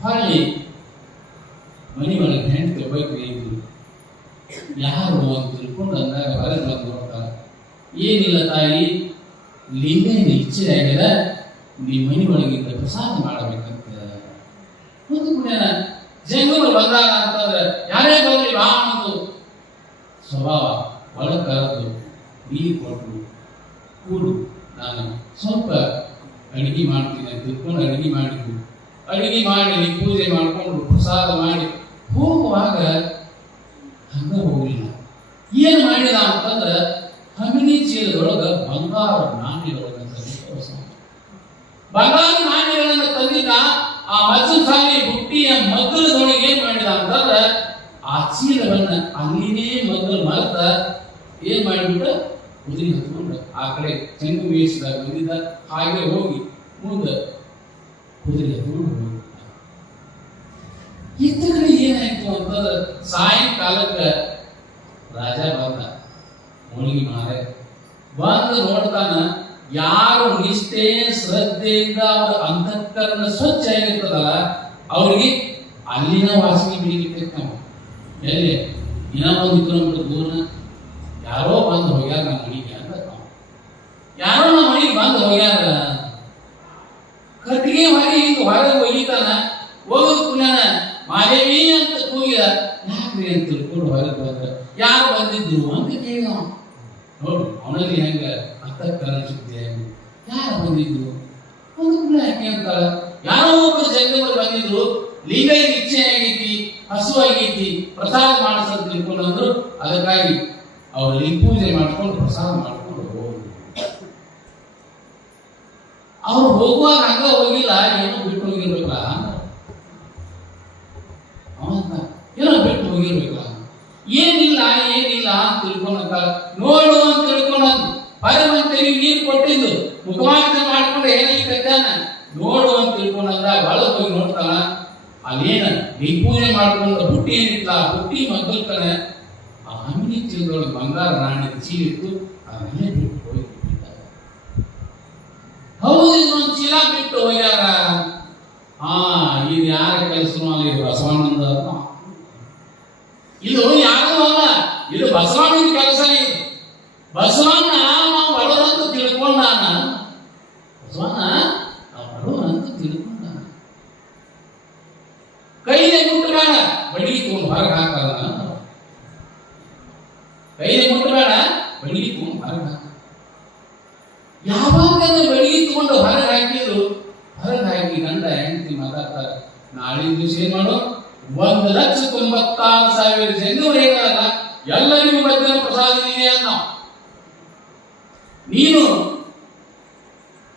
ಹೊಳ್ಳಿ ಮನಿ ಒಳಗೆ ಹೆಂಡತಿ ಒಬ್ಬರು ಯಾರು ಅಂತ ತಿಳ್ಕೊಂಡು ಅಂದಾಗ ಹೊರಗೆ ಬಂದು ನೋಡ್ತಾರೆ. ಏನಿಲ್ಲ ತಾಯಿ, ಲಿಂಗೇನು ಇಚ್ಛೆ ಆಗ್ಯದ, ನಿಮ್ಮ ಮನಿ ಒಳಗಿಂದ ಪ್ರಸಾದ ಮಾಡಬೇಕಂತ. ಒಂದು ಕೂಡ ಜಂಗಮರು ಬಂದಾಗ ಅಂತಂದ್ರೆ ಯಾರೇ ಬರಲಿ ಬಾ ಅನ್ನೋದು ಸ್ವಭಾವ. ಒಳಗೆ ಕರೆದು ನೀರು ಕೊಟ್ಟು ಕೂಡು, ನಾನು ಸ್ವಲ್ಪ ಅಡಿಗೆ ಮಾಡ್ತೀನಿ ಅಂತ ತಿಳ್ಕೊಂಡು ಅಡಿಗೆ ಮಾಡಿದ್ದು. ಅಡಿಗೆ ಮಾಡಿ ಪೂಜೆ ಮಾಡಿಕೊಂಡು ಪ್ರಸಾದ ಮಾಡಿ ಹೋಗುವಾಗ ಹಂಗ ಹೋಗಲಿಲ್ಲ. ಏನು ಮಾಡಿದ ಅಂತಂದ್ರೆ ಹಮಿನಿ ಚೀಲದೊಳಗೆ ಬಂಗಾರ ನಾಣ್ಯಗಳನ್ನು ತಂದಿದ್ದ. ಬಂಗಾರ ನಾಣ್ಯಗಳನ್ನು ತಂದಿದ್ದ. ಆ ಮಜ್ಜಸಾಲಿ ಬುಟ್ಟಿಯ ಮಗ್ಗಲದೊಳಗೆ ಏನ್ ಮಾಡಿದ ಅಂತಂದ್ರೆ ಆ ಚೀಲವನ್ನ ಅಲ್ಲಿನೇ ಮಗ್ಗಲು ಮರೆತ ಏನ್ ಮಾಡಿಬಿಟ್ಟ, ಕುದುರೆ ಹತ್ಕೊಂಡು ಆ ಕಡೆ ಚೆಂಗು ವೇಷದಾಗ ಬಂದಿದ್ದ. ಹಾಗೆ ಹೋಗಿ ಮುಂದೆ ಕುದುರೆ ಹತ್ಕೊಂಡು ಹೋಗ್ಬಿಟ್ಟ. ಇತ್ತ ಕಡೆ ಏನಾಯ್ತು ಅಂತಂದ್ರೆ ಸಾಯಂಕಾಲಕ್ಕೆ ರಾಜ ಬಂದ, ಹೋಳಿಗೆ ಮಾರೆ ಬಂದು ನೋಡ್ತಾನ. ಯಾರು ನಿಷ್ಠೆ ಶ್ರದ್ಧೆಯಿಂದ ಅವರ ಅಂತಃಕರಣ ಸ್ವಚ್ಛ ಆಗಿರ್ತದಲ್ಲ ಅವ್ರಿಗೆ ಅಲ್ಲಿನ ವಾಸನೆ ಬಿಡಿಲಿಕ್ಕೆ ಎಲ್ಲಿ ಇನ್ನೊಂದು ಕಿಲೋಮೀಟರ್ ದೂರ ಯಾರೋ ಬಂದು ಹೋಗ್ಯಾರ ನಮ್ಮ ಮನೆಗೆ ಅಂತ. ಯಾರೋ ನಮ್ಮ ಮನೆಗೆ ಬಂದು ಹೋಗ್ಯಾರ, ಕಟ್ಟಿಗೆ ಹೊರಗೆ ಒಯ್ತಾನ. ಹೋಗೋದು ಕುಲ್ಯಾನ ಮಾದೇವಿ ಅಂತ ಕೂಗಿದ. ಯಾಕ್ರಿ ಅಂತ ತಿಳ್ಕೊಂಡು ಹೊರಗೆ ಬಂದ. ಯಾರು ಬಂದಿದ್ರು ಅಂತ ಕೇಳಿದ. ನೋಡ್ರಿ ಅವನಲ್ಲಿ ಹೆಂಗ ಅಂತಃಕರಣ ಶುದ್ಧಿ ಹೆಂಗ. ಯಾರು ಬಂದಿದ್ರು ಒಂದು ಕುಲ ಯಾಕೆ ಅಂತಾಳ. ಯಾರೋ ಒಬ್ಬರು ಜಂಗಮರು ಬಂದಿದ್ರು, ಲಿಂಗೈಗೆ ಇಚ್ಛೆ ಆಗೈತಿ, ಹಸು ಆಗೈತಿ, ಪ್ರಸಾದ ಮಾಡಿಸಂತ ತಿಳ್ಕೊಂಡು ಅಂದ್ರು. ಅದಕ್ಕಾಗಿ ಅವರಲ್ಲಿ ಪೂಜೆ ಮಾಡ್ಕೊಂಡು ಪ್ರಸಾದ ಮಾಡ್ಕೊಂಡು ಹೋದ್ರು. ಅವ್ರು ಹೋಗುವಾಗ ಹಂಗ ಹೋಗಿಲ್ಲ, ಏನೋ ಬಿಟ್ಟು ಹೋಗಿರ್ಬೇಕಲ್ಲ ಅವಂತ, ಏನೋ ಬಿಟ್ಟು ಹೋಗಿರ್ಬೇಕಲ್ಲ. ಏನಿಲ್ಲ ಅಂತ ತಿಳ್ಕೊಂಡ ನೋಡು ಅಂತ ತಿಳ್ಕೊಂಡ ಹೊರಮಂತರಿಗೆ ನೀರು ಕೊಟ್ಟಿದ್ದು ಮುಖವಾಡ ಮಾಡ್ಕೊಂಡು ಏನಾಗಿದ್ದಾನ ನೋಡು ಅಂತ ತಿಳ್ಕೊಂಡಂದ. ಒಳಗೆ ಹೋಗಿ ನೋಡ್ತಾನ, ಅಲ್ಲೇನ ಪೂಜೆ ಮಾಡ್ಕೊಂಡು ಬುಟ್ಟಿ ಏನಿಲ್ಲ, ಆ ಬುಟ್ಟಿ ಮಗ್ಗಲ್ಕನ ಆ ಹಮ್ಮಿನಿ ಚೀಲದೊಳಗೆ ಬಂಗಾರ ನಾಣ್ಯದ ಚೀಲಿತ್ತು. ಅದನ್ನೇ ಬಿಟ್ಟು ಹೋಗಿ ಬಿಟ್ಟಿದ್ದಾರೆ. ಹೌದು, ಇನ್ನೊಂದು ಚೀಲ ಬಿಟ್ಟು ಹೋಗ್ಯಾರ. ಇದು ಯಾರ ಕೆಲಸನೂ ಅಲ್ಲ, ಇದು ಬಸವಣ್ಣಂದ. ಇದು ಯಾರು ಅಲ್ಲ, ಇದು ಬಸವಣ್ಣನ ಕೆಲಸ. ಇದು ಬಸವಣ್ಣ ನಾವು ಬಡವರಂತ ತಿಳ್ಕೊಂಡಾನ. ಬಸವಣ್ಣ ನಾವು ಬಡವರಂತ ತಿಳ್ಕೊಂಡಾನ. ಕೈಗೆ ಮುಟ್ಟಬೇಡ, ಬಡಿಗೆ ತಗೊಂಡು ಹೊರಗೆ ಹಾಕಲ್ಲ. ಕೈಗೆ ಮುಟ್ಟಬೇಡ, ಬಡಿಗೆ ತಗೊಂಡು ಹೊರಗೆ ಹಾಕ. ಯಾವಾಗ ಬಡಿಗೆ ತಗೊಂಡು ಹೊರಗೆ ಹಾಕಿದ್ರು, ಹೊರಗೆ ಹಾಕಿ ಗಂಡ ಹೆಂಡತಿ ಮಾತಾಡ್ತಾರೆ. ನಾಳೆ ದಿವಸ ಏನ್ ಮಾಡು, 1,96,000 ಜನರು ಹೇಳಲ್ಲ, ಎಲ್ಲರಿಗೂ ಮಧ್ಯಾಹ್ನ ಪ್ರಸಾದ ನೀನೇ ಅನ್ನ. ನೀನು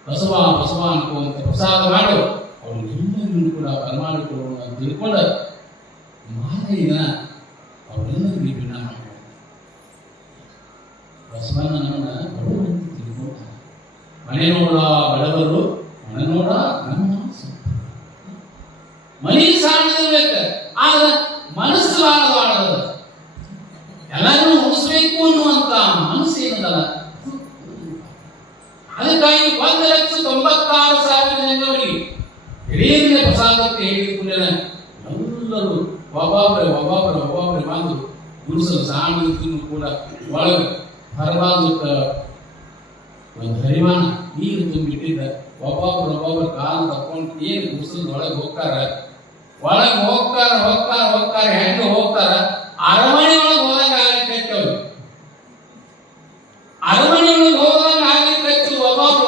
ಬಸವ ಅನ್ಕೋಂತ ಪ್ರಸಾದ ಮಾಡು, ಅವರೆಲ್ಲರಿಗೂ ಕೂಡ ಬರಮಾಡಿಕೊಳ್ಳೋಣ ಅಂತ ತಿಳ್ಕೊಂಡ ಮಾರೈನ ಅವರೆಲ್ಲರಿಗೂ ಭಿನ್ನ ಮಾಡ್ತಾರೆ. ಬಸವಣ್ಣನನ್ನ ಬಡವರಂತ ತಿಳ್ಕೊಂಡ. ಮನೆ ನೋಡ ಬಡವರು, ಮನೆ ನೋಡ ನಮ್ಮ ಮನೆ ಸಾಣಿರ್ಬೇಕು, ಆದ್ರೆ ಮನಸ್ಸು ಬಾಳಬಾರದು. ಎಲ್ಲರೂ ಉಳಿಸ್ಬೇಕು ಅನ್ನುವಂತ ಮನಸ್ಸು ಏನದಲ್ಲ. ಅದಕ್ಕಾಗಿ 1,96,000 ಜನರಿಗೆ ಹಿರಿಯರಿಗೆ ಪ್ರಸಾದಕ್ಕೆ ಹೇಳಿದ ಎಲ್ಲರೂ ಒಬ್ಬೊಬ್ಬರೇ ಬಂದು ಗುರುಸಲು ಸಾಣಿರ್ತಿನ್ನು ಕೂಡ ಒಳಗೆ ಹೊರಬಾದಕ್ಕ ಒಂದು ಹರಿವಾಣ ನೀರು ತುಂಬಿಟ್ಟಿದ್ದ. ಒಬ್ಬೊಬ್ಬರು ಕಾಲು ತಕೊಂಡು ಏನು ಗುರುಸದ ಒಳಗೆ ಹೋಗ್ತಾರ. ಹೆಂಗ ಹೋಗ್ತಾರ, ಅರಮನೆ ಒಳಗೆ ಹೋದಾಗ ಆಗ್ಲಿಕ್ಕೆ ಅರಮನೆ ಒಳಗೆ ಹೋದಾಗ ಆಗ್ಲಿಕ್ಕೆ ಒಬ್ಬೊಬ್ರು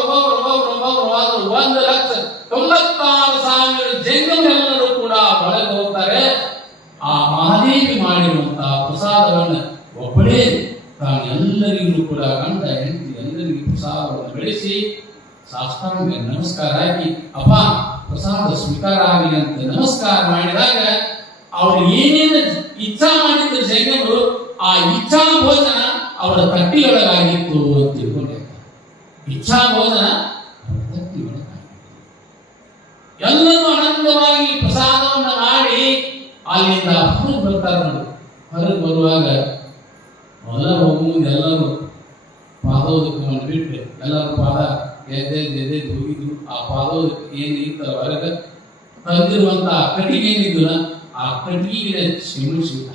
1,96,000 ಜಂಗಮರೆಲ್ಲರೂ ಕೂಡ ಒಳಗೆ ಹೋಗ್ತಾರೆ. ಆ ಮಹಾದೇವಿ ಮಾಡಿರುವಂತಹ ಪ್ರಸಾದವನ್ನು ಒಬ್ಬಳೇ ಎಲ್ಲರಿಗೂ ಕೂಡ ಗಂಡ ಹೆಂಡತಿ ಎಲ್ಲರಿಗೂ ಪ್ರಸಾದವನ್ನು ಬೆಳೆಸಿ ಸಾಷ್ಟಾಂಗ ನಮಸ್ಕಾರ ಹಾಕಿ ಅಪ್ಪ ಪ್ರಸಾದ ಸ್ವೀಕಾರ ಆಗಲಿ ಅಂತ ನಮಸ್ಕಾರ ಮಾಡಿದಾಗ ಅವರು ಏನೇನು ಇಚ್ಛಾ ಮಾಡಿದ್ರು ಜೈನರು ಆ ಇಚ್ಛಾ ಭೋಜನ ಅವರ ತಟ್ಟಿಯೊಳಗಾಗಿತ್ತು ಅಂತ ತಿಳ್ಕೊಂಡೆ. ಇಚ್ಛಾ ಭೋಜನ ಅವರ ತಟ್ಟಿಯೊಳಗಾಗಿತ್ತು. ಎಲ್ಲರೂ ಆನಂದವಾಗಿ ಪ್ರಸಾದವನ್ನು ಮಾಡಿ ಅಲ್ಲಿಂದ ಹೊರಗೆ ಬರ್ತಾರೆ ನೋಡಿ. ಹೊರಗೆ ಬರುವಾಗ ಮೊದಲ ಹೋಗುವುದು ಎಲ್ಲರೂ ಪಾದೋದಕವನ್ನು ಬಿಟ್ಟು ಎಲ್ಲರೂ ಪಾದ ಎದೆ ಹೋಗಿದ್ದು ಆ ಪಾದೋದಕ್ಕೆ ಏನು ಇರ್ತಾರೆ ಹೊರಗೆ ತಂದಿರುವಂತ ಕಟ್ಟಿಗೆ ಏನಿದ್ದು ಆ ಕಟ್ಟಿಗೆ ಚಿಮುಳಿಸಿದ.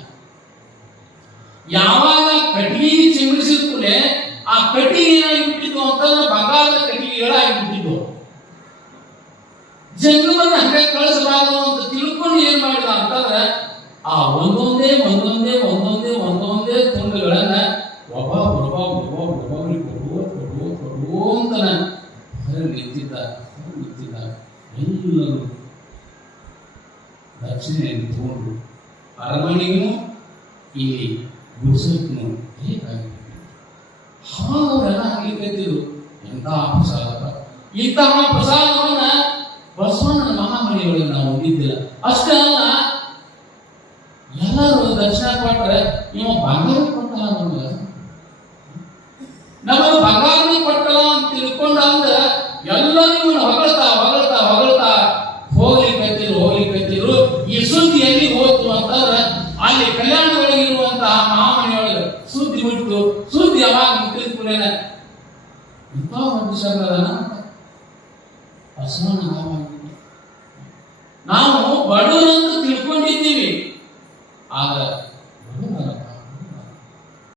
ಯಾವಾಗ ಕಟ್ಟಿಗೆ ಚಿಮುಳಿಸಿದ ಕೂಡಲೇ ಆ ಕಟ್ಟಿಗೆ ಏನಾಗಿಬಿಟ್ಟಿದ್ದು ಅಂತಂದ್ರೆ ಬಂಗಾರದ ಕಟ್ಟಿಗೆಗಳಾಗಿಬಿಟ್ಟಿದ್ದು. ಜನರನ್ನ ಹಂಗೆ ಕಳಿಸಬಾರದು ಅಂತ ತಿಳ್ಕೊಂಡು ಏನ್ ಮಾಡಿದ ಅಂತಂದ್ರೆ ಆ ಒಂದೊಂದೇ ತುಂಡುಗಳನ್ನ ಒಬ್ಬೊಬ್ಬರಿಗೆ ಕೊಡುವ ಅಂತ ಹೊರಗೆ ನಿಂತಿದ್ದ. ಎಲ್ಲರೂ ದಕ್ಷಿಣೆಯನ್ನು ತಗೊಂಡು ಅರಮನೆಗೂ ಇಲ್ಲಿ ಗುಡಿಸಲಿಕ್ಕೂ ಹೇಗಾಗಿದೆ. ಅವರೆಲ್ಲ ಹಾಗಿದ್ರು ಎಂತಹ ಪ್ರಸಾದ. ಇಂತಹ ಪ್ರಸಾದವನ್ನ ಬಸವಣ್ಣನ ಮಹಾಮನೆಯೊಳಗೆ ನಾವು ಹೊಂದಿದ್ದಿಲ್ಲ. ಅಷ್ಟೇ ಅಲ್ಲ, ಎಲ್ಲರೂ ದರ್ಶನ ಕೊಟ್ಟರೆ ಇವ ಬಂಗಾರ ಕೊಟ್ಟಲ್ಲ ನಮಗೆ ಬಂಗಾರ ಕೊಟ್ಟಲ್ಲ ಅಂತ ತಿಳ್ಕೊಂಡ ಅಂದ್ರೆ ಎಲ್ಲರೂ ಇವನು ಹೊಗಳ್ತಾ ಹೋಗ್ಲಿಕ್ಕತ್ತಿರು. ಈ ಸುದ್ದಿ ಎಲ್ಲಿ ಹೋಯ್ತು ಅಂತಂದ್ರೆ ಅಲ್ಲಿ ಕಲ್ಯಾಣದೊಳಗಿರುವಂತಹ ಮಹಾಮನೆಯೊಳಗೆ ಸುದ್ದಿ ಬಿಟ್ಟು ಸುದ್ದಿ ಯಾವಾಗ ಮುಟ್ಟಿದ ಇಂಥ ಒಂದು ಶಬ್ದ ಬಸವಣ್ಣ